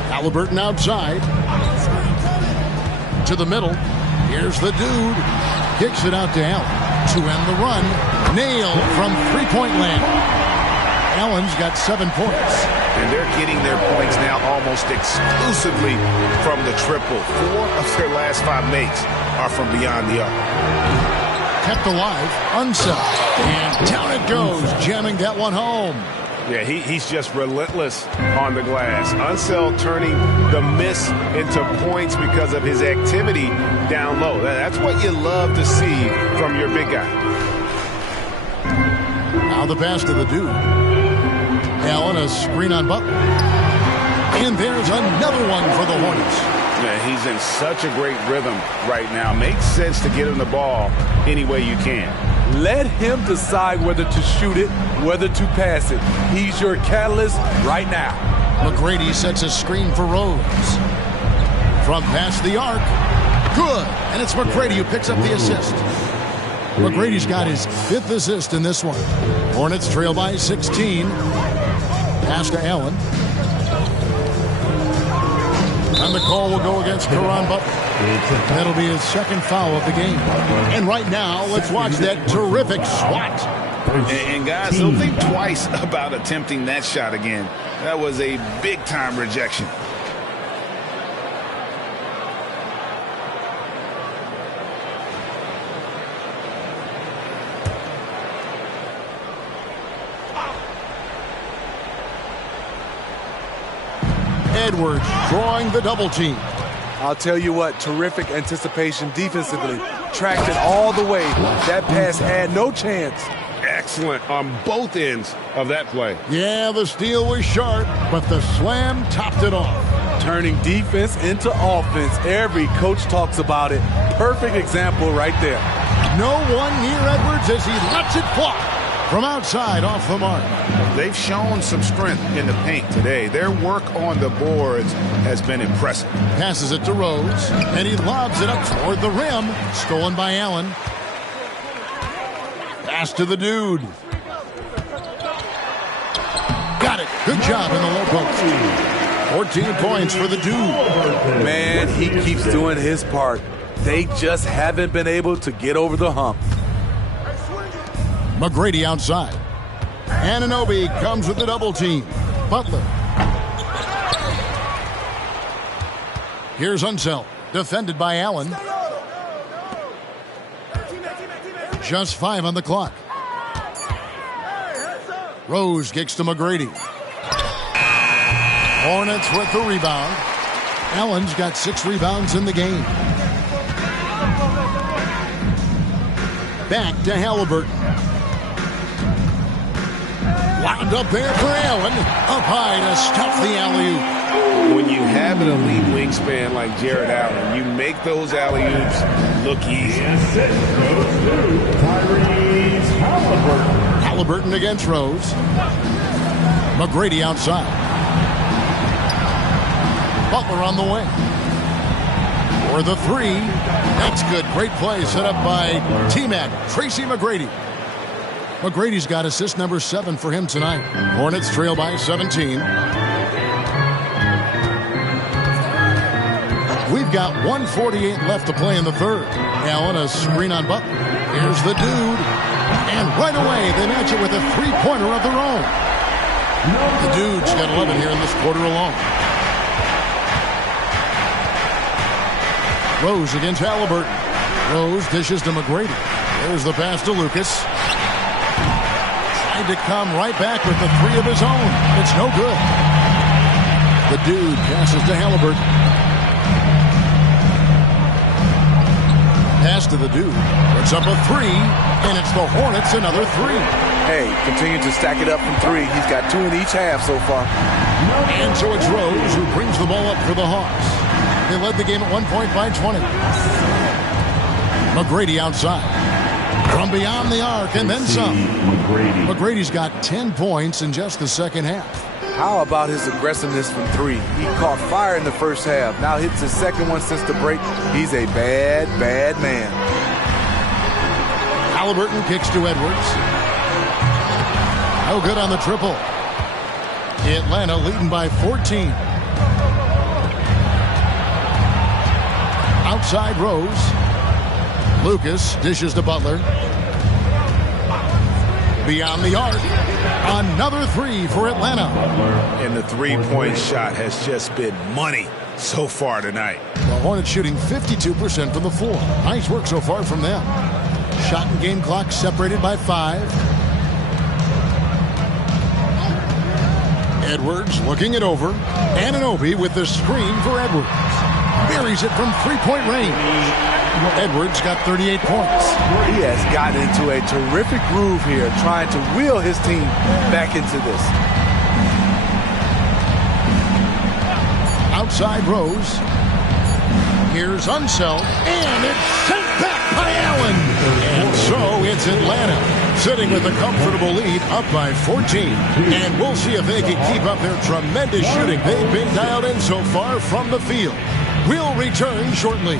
Halliburton outside. To the middle. Here's the dude. Kicks it out to Allen. To end the run. Nailed from three-point land. Allen's got 7 points. And they're getting their points now almost exclusively from the triple. 4 of their last 5 makes are from beyond the arc. Kept alive. Unsell. And down it goes. Jamming that one home. Yeah, he's just relentless on the glass. Unsell turning the miss into points because of his activity down low. That's what you love to see from your big guy. Now the pass to the dude. Allen, a screen on Butler. And there's another one for the Hornets. Yeah, he's in such a great rhythm right now. Makes sense to get him the ball any way you can. Let him decide whether to shoot it, whether to pass it. He's your catalyst right now. McGrady sets a screen for Rose. From past the arc. Good. And it's McGrady who picks up the assist. McGrady's got his 5th assist in this one. Hornets trail by 16. Pass to Allen. And the call will go against Caron Butler. That'll be his 2nd foul of the game. And right now, let's watch that terrific swat. And guys, don't think twice about attempting that shot again. That was a big-time rejection. Edwards drawing the double team. I'll tell you what, terrific anticipation defensively. Tracked it all the way. That pass had no chance. Excellent on both ends of that play. Yeah, the steal was sharp, but the slam topped it off. Turning defense into offense. Every coach talks about it. Perfect example right there. No one near Edwards as he lets it fly from outside off the mark. They've shown some strength in the paint today. Their work on the boards has been impressive. Passes it to Rose, and he lobs it up toward the rim. Stolen by Allen. Pass to the dude. Got it. Good job in the low post. 14 points for the dude. Man, he keeps doing his part. They just haven't been able to get over the hump. McGrady outside. Anunoby comes with the double team. Butler. Here's Unsell. Defended by Allen. Just 5 on the clock. Rose kicks to McGrady. Hornets with the rebound. Allen's got 6 rebounds in the game. Back to Halliburton. Wound up there for Allen. Up high to stop the alley-oop. When you have an elite wingspan like Jared Allen, you make those alley-oops look easy. Halliburton against Rose. McGrady outside. Butler on the way. For the 3. That's good. Great play set up by T-Mac, Tracy McGrady. McGrady's got assist number 7 for him tonight. Hornets trail by 17. We've got 1:48 left to play in the 3rd. Allen, a screen on Butler. Here's the dude. And right away, they match it with a 3-pointer of their own. The dude's got 11 here in this quarter alone. Rose against Halliburton. Rose dishes to McGrady. There's the pass to Lucas. Tried to come right back with the 3 of his own. It's no good. The dude passes to Halliburton. Pass to the dude. Puts up a 3, and it's the Hornets another 3. Hey, continue to stack it up from 3. He's got 2 in each half so far. And so it's Rose who brings the ball up for the Hawks. They led the game at 1 point by 20. McGrady outside. From beyond the arc and then some. McGrady's got 10 points in just the second half. How about his aggressiveness from 3? He caught fire in the first half. Now hits his second one since the break. He's a bad, bad man. Halliburton kicks to Edwards. No good on the triple. Atlanta leading by 14. Outside Rose. Lucas dishes to Butler. Beyond the arc. Another three for Atlanta. And the three-point shot has just been money so far tonight. The Hornets shooting 52% from the floor. Nice work so far from them. Shot and game clock separated by 5. Edwards looking it over. Anunoby with the screen for Edwards. Buries it from three-point range. Edwards got 38 points. He has gotten into a terrific groove here, trying to wheel his team back into this. Outside Rose. Here's Unseld, and it's sent back by Allen. And so it's Atlanta, sitting with a comfortable lead, up by 14. And we'll see if they can keep up their tremendous shooting they've been dialed in so far from the field. We'll return shortly.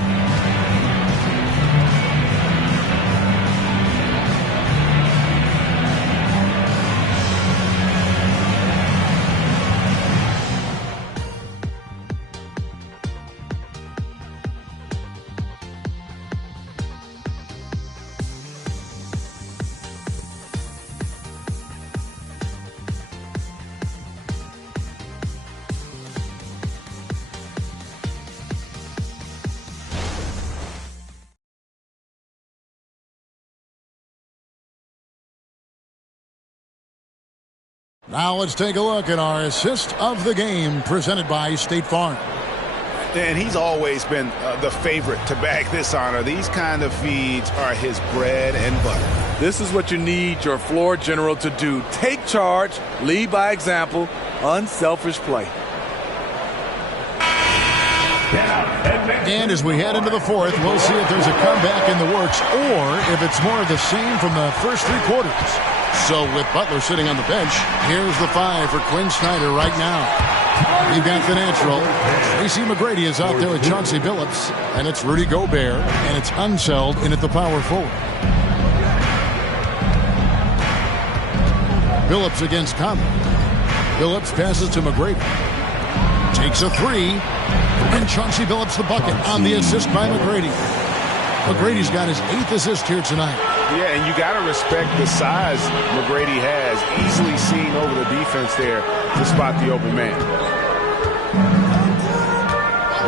Now let's take a look at our assist of the game presented by State Farm. And he's always been the favorite to bag this honor. These kind of feeds are his bread and butter. This is what you need your floor general to do. Take charge, lead by example, unselfish play. And as we head into the fourth, we'll see if there's a comeback in the works or if it's more of the same from the first 3 quarters. So with Butler sitting on the bench, here's the 5 for Quinn Snyder right now. You've got the natural. Tracy McGrady is out there with Chauncey Billups, and it's Rudy Gobert, and it's Unseld in at the power forward. Billups against Conley. Billups passes to McGrady. Takes a 3, and Chauncey Billups the bucket on the assist by McGrady. McGrady's got his 8th assist here tonight. Yeah, and you got to respect the size McGrady has. Easily seen over the defense there to spot the open man.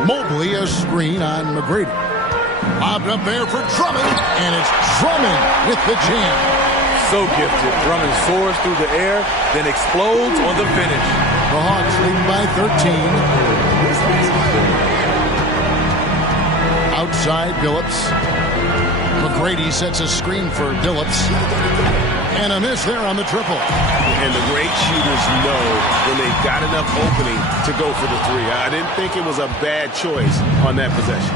Mobley a screen on McGrady. Lobbed up there for Drummond, and it's Drummond with the jam. So gifted. Drummond soars through the air, then explodes on the finish. The Hawks leading by 13. Outside Billups. McGrady sets a screen for Billups. And a miss there on the triple. And the great shooters know when they've got enough opening to go for the 3. I didn't think it was a bad choice on that possession.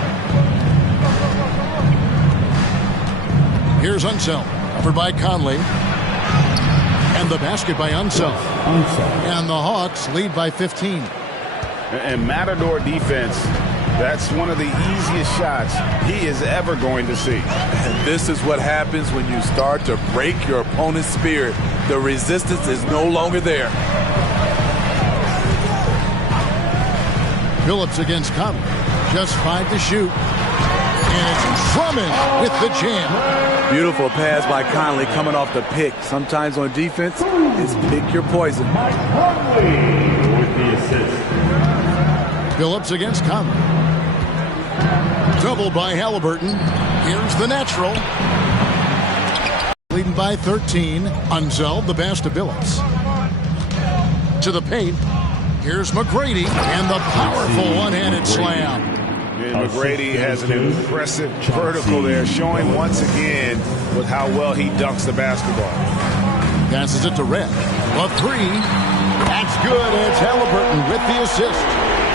Here's Unseld, covered by Conley. And the basket by Unseld. And the Hawks lead by 15. And Matador defense, that's one of the easiest shots he is ever going to see. And this is what happens when you start to break your opponent's spirit. The resistance is no longer there. Billups against Conley. Just 5 to shoot. And it's Drummond with the jam. Beautiful pass by Conley coming off the pick. Sometimes on defense, it's pick your poison. Conley with the assist. Billups against Conley. Double by Halliburton. Here's the natural. Leading by 13. Unseld, the pass to Billups. To the paint. Here's McGrady. And the powerful one-handed slam. And McGrady has an impressive vertical there, showing once again with how well he dunks the basketball. Passes it to Red. A 3. That's good. And it's Halliburton with the assist.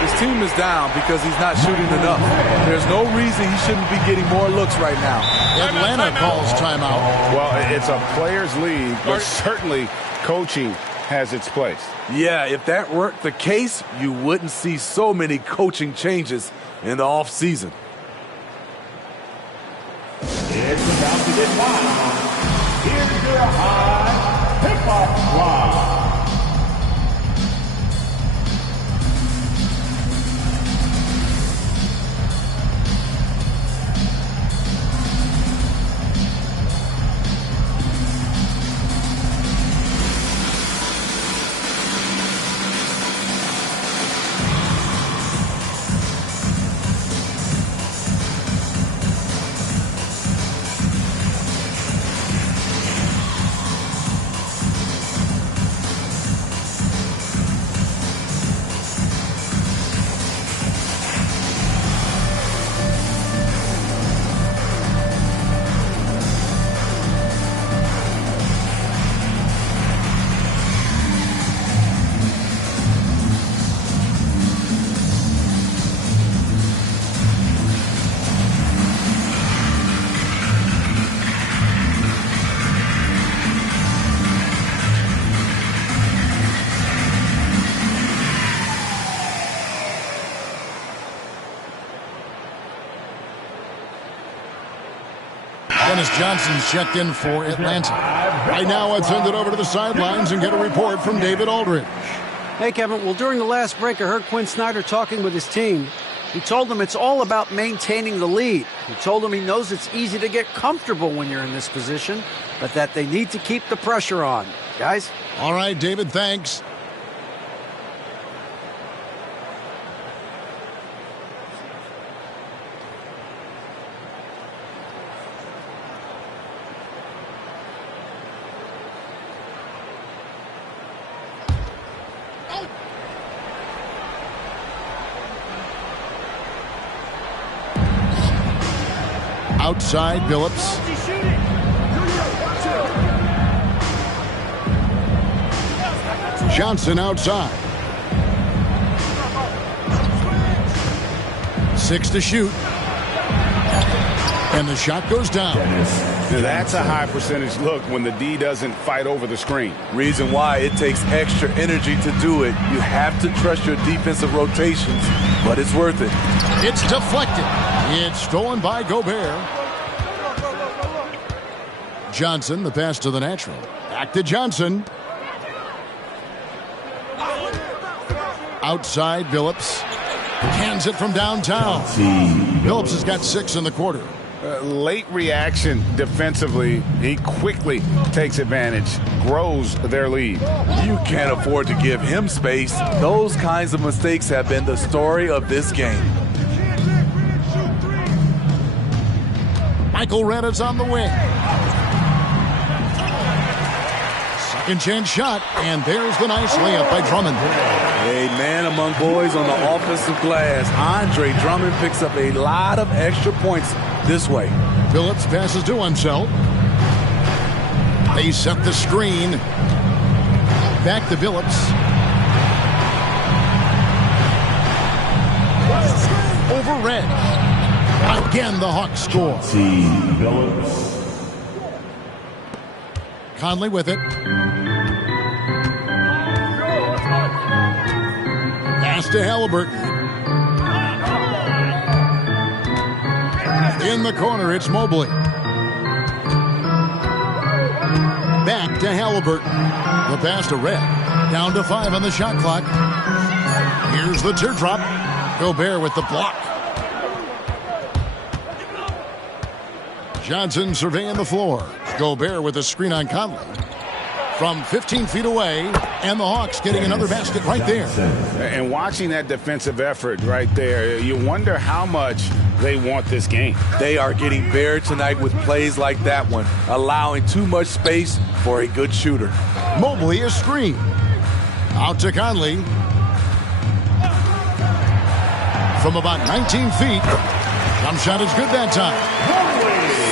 His team is down because he's not shooting enough. There's no reason he shouldn't be getting more looks right now. Atlanta calls timeout. Well, it's a players' league, but certainly coaching has its place. Yeah, if that weren't the case, you wouldn't see so many coaching changes in the offseason. It's about to get wild. Here's your high Xbox Live. Dennis Johnson's checked in for Atlanta. Right now, let's send it over to the sidelines and get a report from David Aldridge. Hey, Kevin. Well, during the last break, I heard Quinn Snyder talking with his team. He told them it's all about maintaining the lead. He told them he knows it's easy to get comfortable when you're in this position, but that they need to keep the pressure on. Guys? All right, David, thanks. Outside, Billups. Johnson outside. 6 to shoot. And the shot goes down. That's a high percentage look when the D doesn't fight over the screen. Reason why it takes extra energy to do it. You have to trust your defensive rotations, but it's worth it. It's deflected. It's stolen by Gobert. Johnson, the pass to the natural. Back to Johnson. Outside, Billups. Hands it from downtown. Billups has got 6 in the quarter. Late reaction defensively. He quickly takes advantage, grows their lead. You can't afford to give him space. Those kinds of mistakes have been the story of this game. Michael Retta's on the wing. Second chance shot, and there's the nice layup by Drummond. A man among boys on the offensive glass. Andre Drummond picks up a lot of extra points this way. Billups passes to himself. They set the screen. Back to Billups. Over Red. Again, the Hawks score. Conley with it. Pass to Halliburton. In the corner, it's Mobley. Back to Halliburton. The pass to Red. Down to 5 on the shot clock. Here's the teardrop. Gobert with the block. Johnson surveying the floor. Gobert with a screen on Conley. From 15 feet away, and the Hawks getting another basket right there. And watching that defensive effort right there, you wonder how much they want this game. They are getting buried tonight with plays like that one, allowing too much space for a good shooter. Mobley is screen. Out to Conley. From about 19 feet. Jump shot is good that time.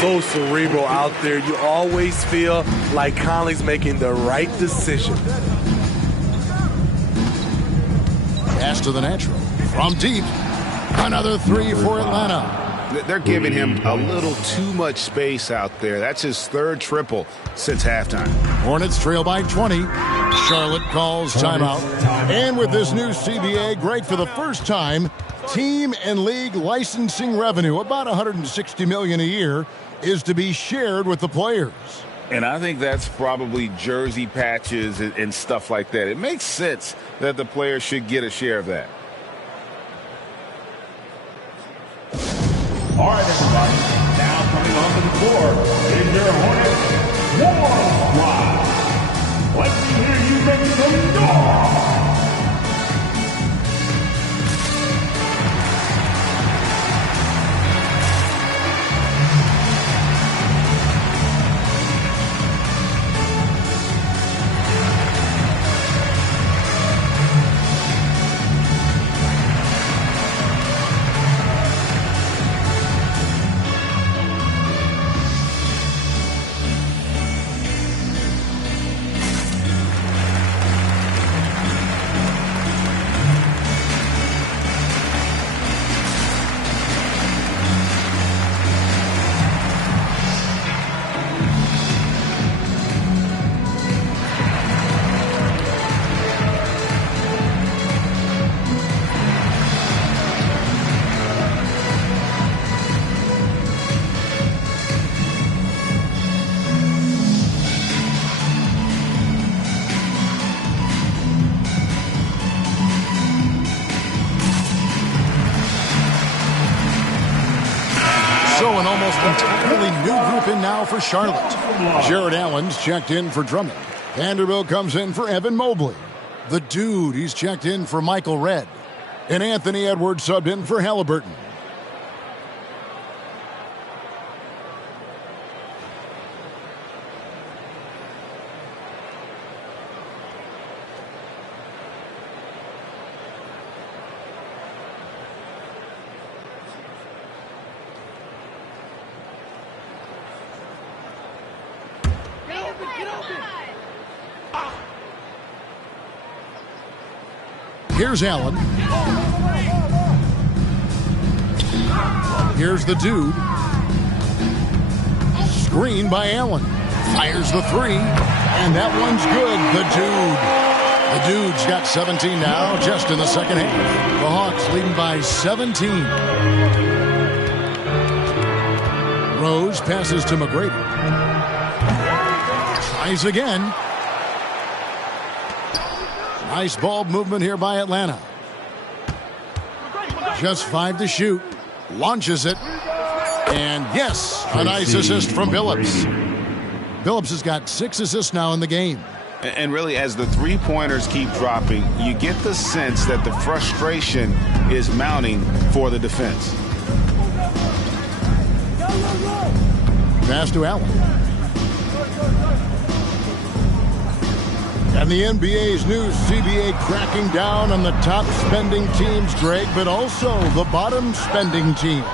So cerebral out there. You always feel like Conley's making the right decision. Pass to the natural. From deep. Another 3 for Atlanta. They're giving him a little too much space out there. That's his third triple since halftime. Hornets trail by 20. Charlotte calls timeout. And with this new CBA, great for the first time, team and league licensing revenue, about $160 million a year, is to be shared with the players. And I think that's probably jersey patches and stuff like that. It makes sense that the player should get a share of that. All right, everybody. Now coming onto the floor is your Hornets War Squad. Let me hear you make some noise. An almost entirely new group in now for Charlotte. Jared Allen's checked in for Drummond. Vanderbilt comes in for Evan Mobley. The Dude, he's checked in for Michael Redd. And Anthony Edwards subbed in for Halliburton. Here's Allen. Here's the Dude. Screen by Allen. Fires the three. And that one's good. The Dude's got 17 now, just in the second half. The Hawks leading by 17. Rose passes to McGrady. Tries again. Nice ball movement here by Atlanta. Just 5 to shoot. Launches it. And yes, a nice assist from Billups. Billups has got 6 assists now in the game. And really, as the three-pointers keep dropping, you get the sense that the frustration is mounting for the defense. Pass to Allen. And the NBA's new CBA cracking down on the top spending teams, Greg, but also the bottom spending teams.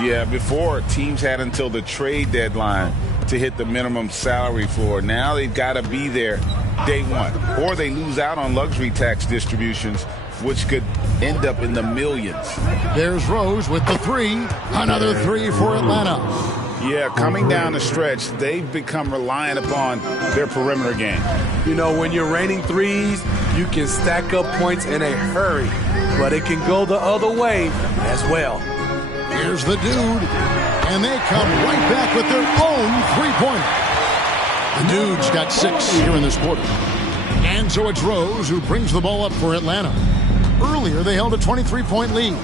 Yeah, before teams had until the trade deadline to hit the minimum salary floor. Now they've got to be there day one, or they lose out on luxury tax distributions, which could end up in the millions. There's Rose with the three. Another three for Atlanta. Yeah, coming down the stretch, they've become reliant upon their perimeter game. You know, when you're raining threes, you can stack up points in a hurry, but it can go the other way as well. Here's the Dude, and they come right back with their own three-pointer. The Dude's got 6 here in this quarter. And so it's Rose who brings the ball up for Atlanta. Earlier, they held a 23-point lead.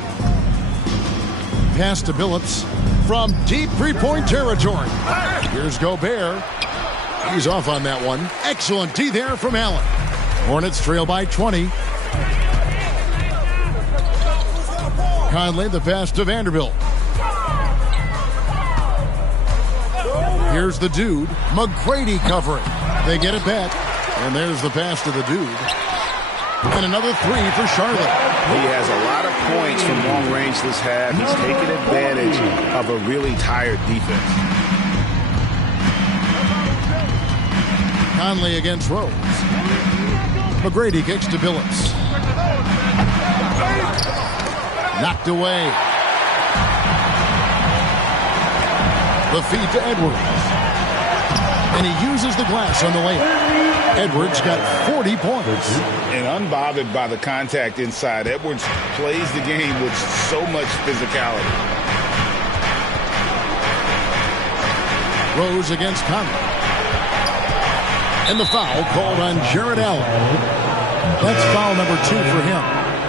Pass to Billups from deep three-point territory. Here's Gobert. He's off on that one. Excellent D there from Allen. Hornets trail by 20. Conley, the pass to Vanderbilt. Here's the Dude. McGrady covering. They get it back. And there's the pass to the Dude. And another three for Charlotte. He has a lot of points from long range this half. He's taken advantage of a really tired defense. Conley against Rose. McGrady kicks to Billups. Knocked away. The feed to Edwards. And he uses the glass on the layup. Edwards got 40 points. And unbothered by the contact inside, Edwards plays the game with so much physicality. Rose against Conley. And the foul called on Jared Allen. That's foul number 2 for him.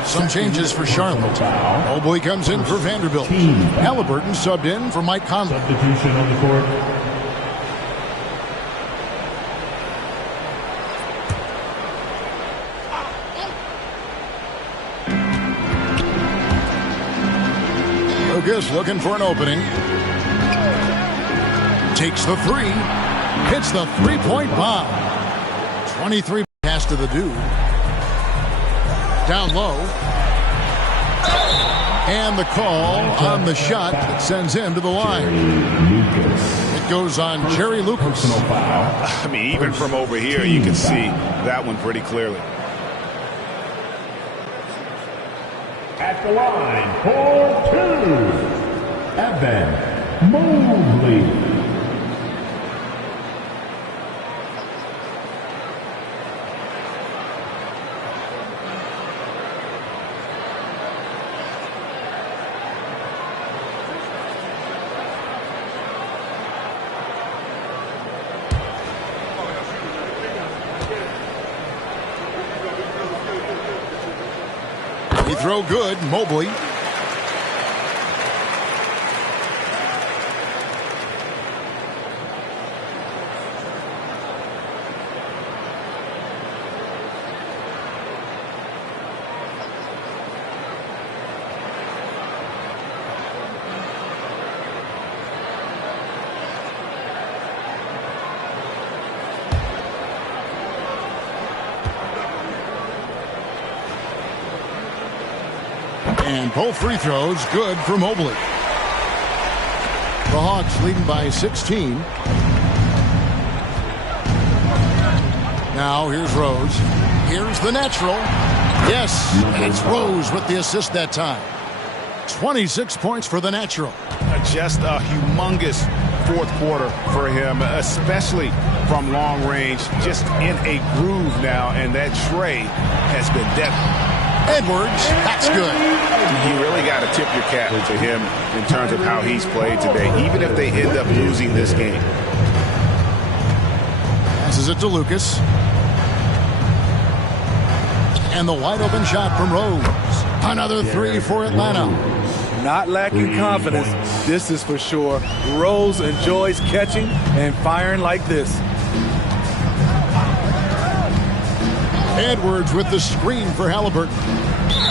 Some changes for Charlotte. Mobley comes in for Vanderbilt. Halliburton subbed in for Mike Conley. Substitution on the court. Lucas looking for an opening. Takes the 3. Hits the three-point bomb. 23 pass to the dude. Down low. And the call on the shot that sends him to the line. It goes on Jerry Lucas. I mean, even from over here, you can see that one pretty clearly. At the line for 2, Evan Mobley. Throw good, Mobley. And both free throws good for Mobley. The Hawks leading by 16. Now here's Rose. Here's the natural. Yes, and it's Rose with the assist that time. 26 points for the natural. Just a humongous fourth quarter for him, especially from long range. Just in a groove now, and that tray has been deadly. Edwards, that's good. You really got to tip your cap to him in terms of how he's played today, even if they end up losing this game. Passes it to Lucas. And the wide open shot from Rose. Another 3 for Atlanta. Not lacking confidence, this is for sure. Rose enjoys catching and firing like this. Edwards with the screen for Halliburton.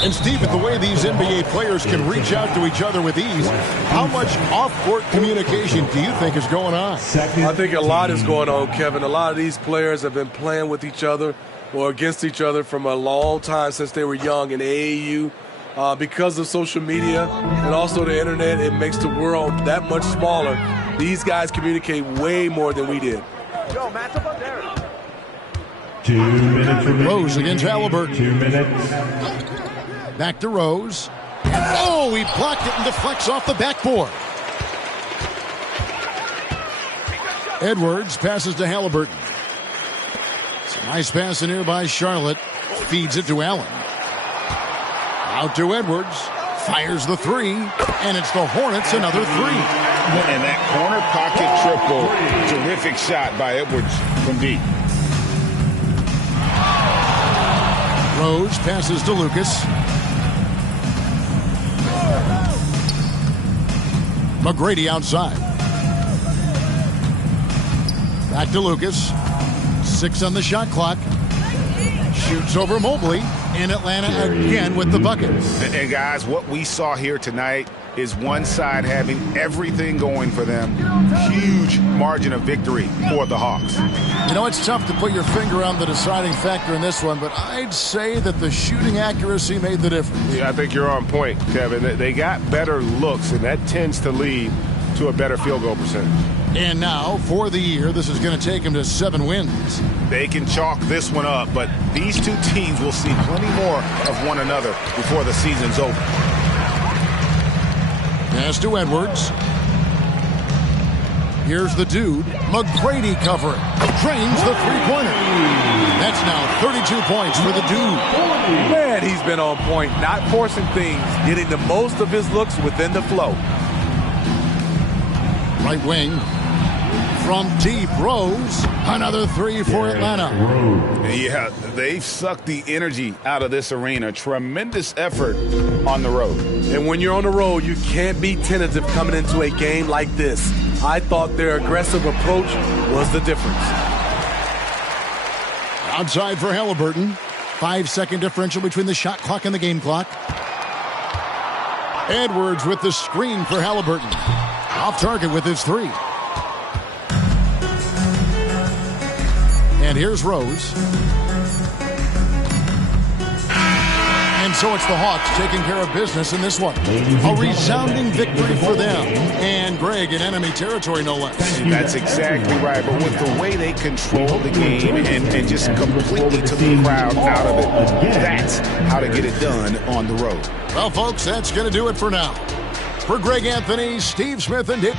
And Steve, with the way these NBA players can reach out to each other with ease, how much off-court communication do you think is going on? I think a lot is going on, Kevin. A lot of these players have been playing with each other or against each other from a long time since they were young in AAU. Because of social media and also the internet, it makes the world that much smaller. These guys communicate way more than we did. Yo, Matt's up there. 2 minutes remaining. Rose against Halliburton. 2 minutes. Back to Rose. Oh, he blocked it and deflects off the backboard. Edwards passes to Halliburton. It's a nice pass in here by Charlotte. Feeds it to Allen. Out to Edwards. Fires the 3. And it's the Hornets another 3. And that corner pocket triple. Terrific shot by Edwards from deep. Rose passes to Lucas. McGrady outside. Back to Lucas. 6 on the shot clock. Shoots over Mobley. And Atlanta again with the bucket. And guys, what we saw here tonight is one side having everything going for them. Huge margin of victory for the Hawks. You know, it's tough to put your finger on the deciding factor in this one, but I'd say that the shooting accuracy made the difference. Yeah, I think you're on point, Kevin. They got better looks, and that tends to lead to a better field goal percentage. And now, for the year, this is going to take them to 7 wins. They can chalk this one up, but these two teams will see plenty more of one another before the season's over. Pass to Edwards. Here's the dude, McGrady covering. Drains the three-pointer. That's now 32 points for the dude. Man, he's been on point, not forcing things, getting the most of his looks within the flow. Right wing. from deep. Rose, another three for Atlanta. Yeah, they've sucked the energy out of this arena. Tremendous effort on the road. And when you're on the road, you can't be tentative coming into a game like this. I thought their aggressive approach was the difference. Outside for Halliburton. 5-second differential between the shot clock and the game clock. Edwards with the screen for Halliburton. Off target with his three. And here's Rose. And so it's the Hawks taking care of business in this one. A resounding victory for them. And Greg in enemy territory, no less. That's exactly right. But with the way they control the game and just completely took the crowd out of it, that's how to get it done on the road. Well, folks, that's going to do it for now. For Greg Anthony, Steve Smith, and Dick.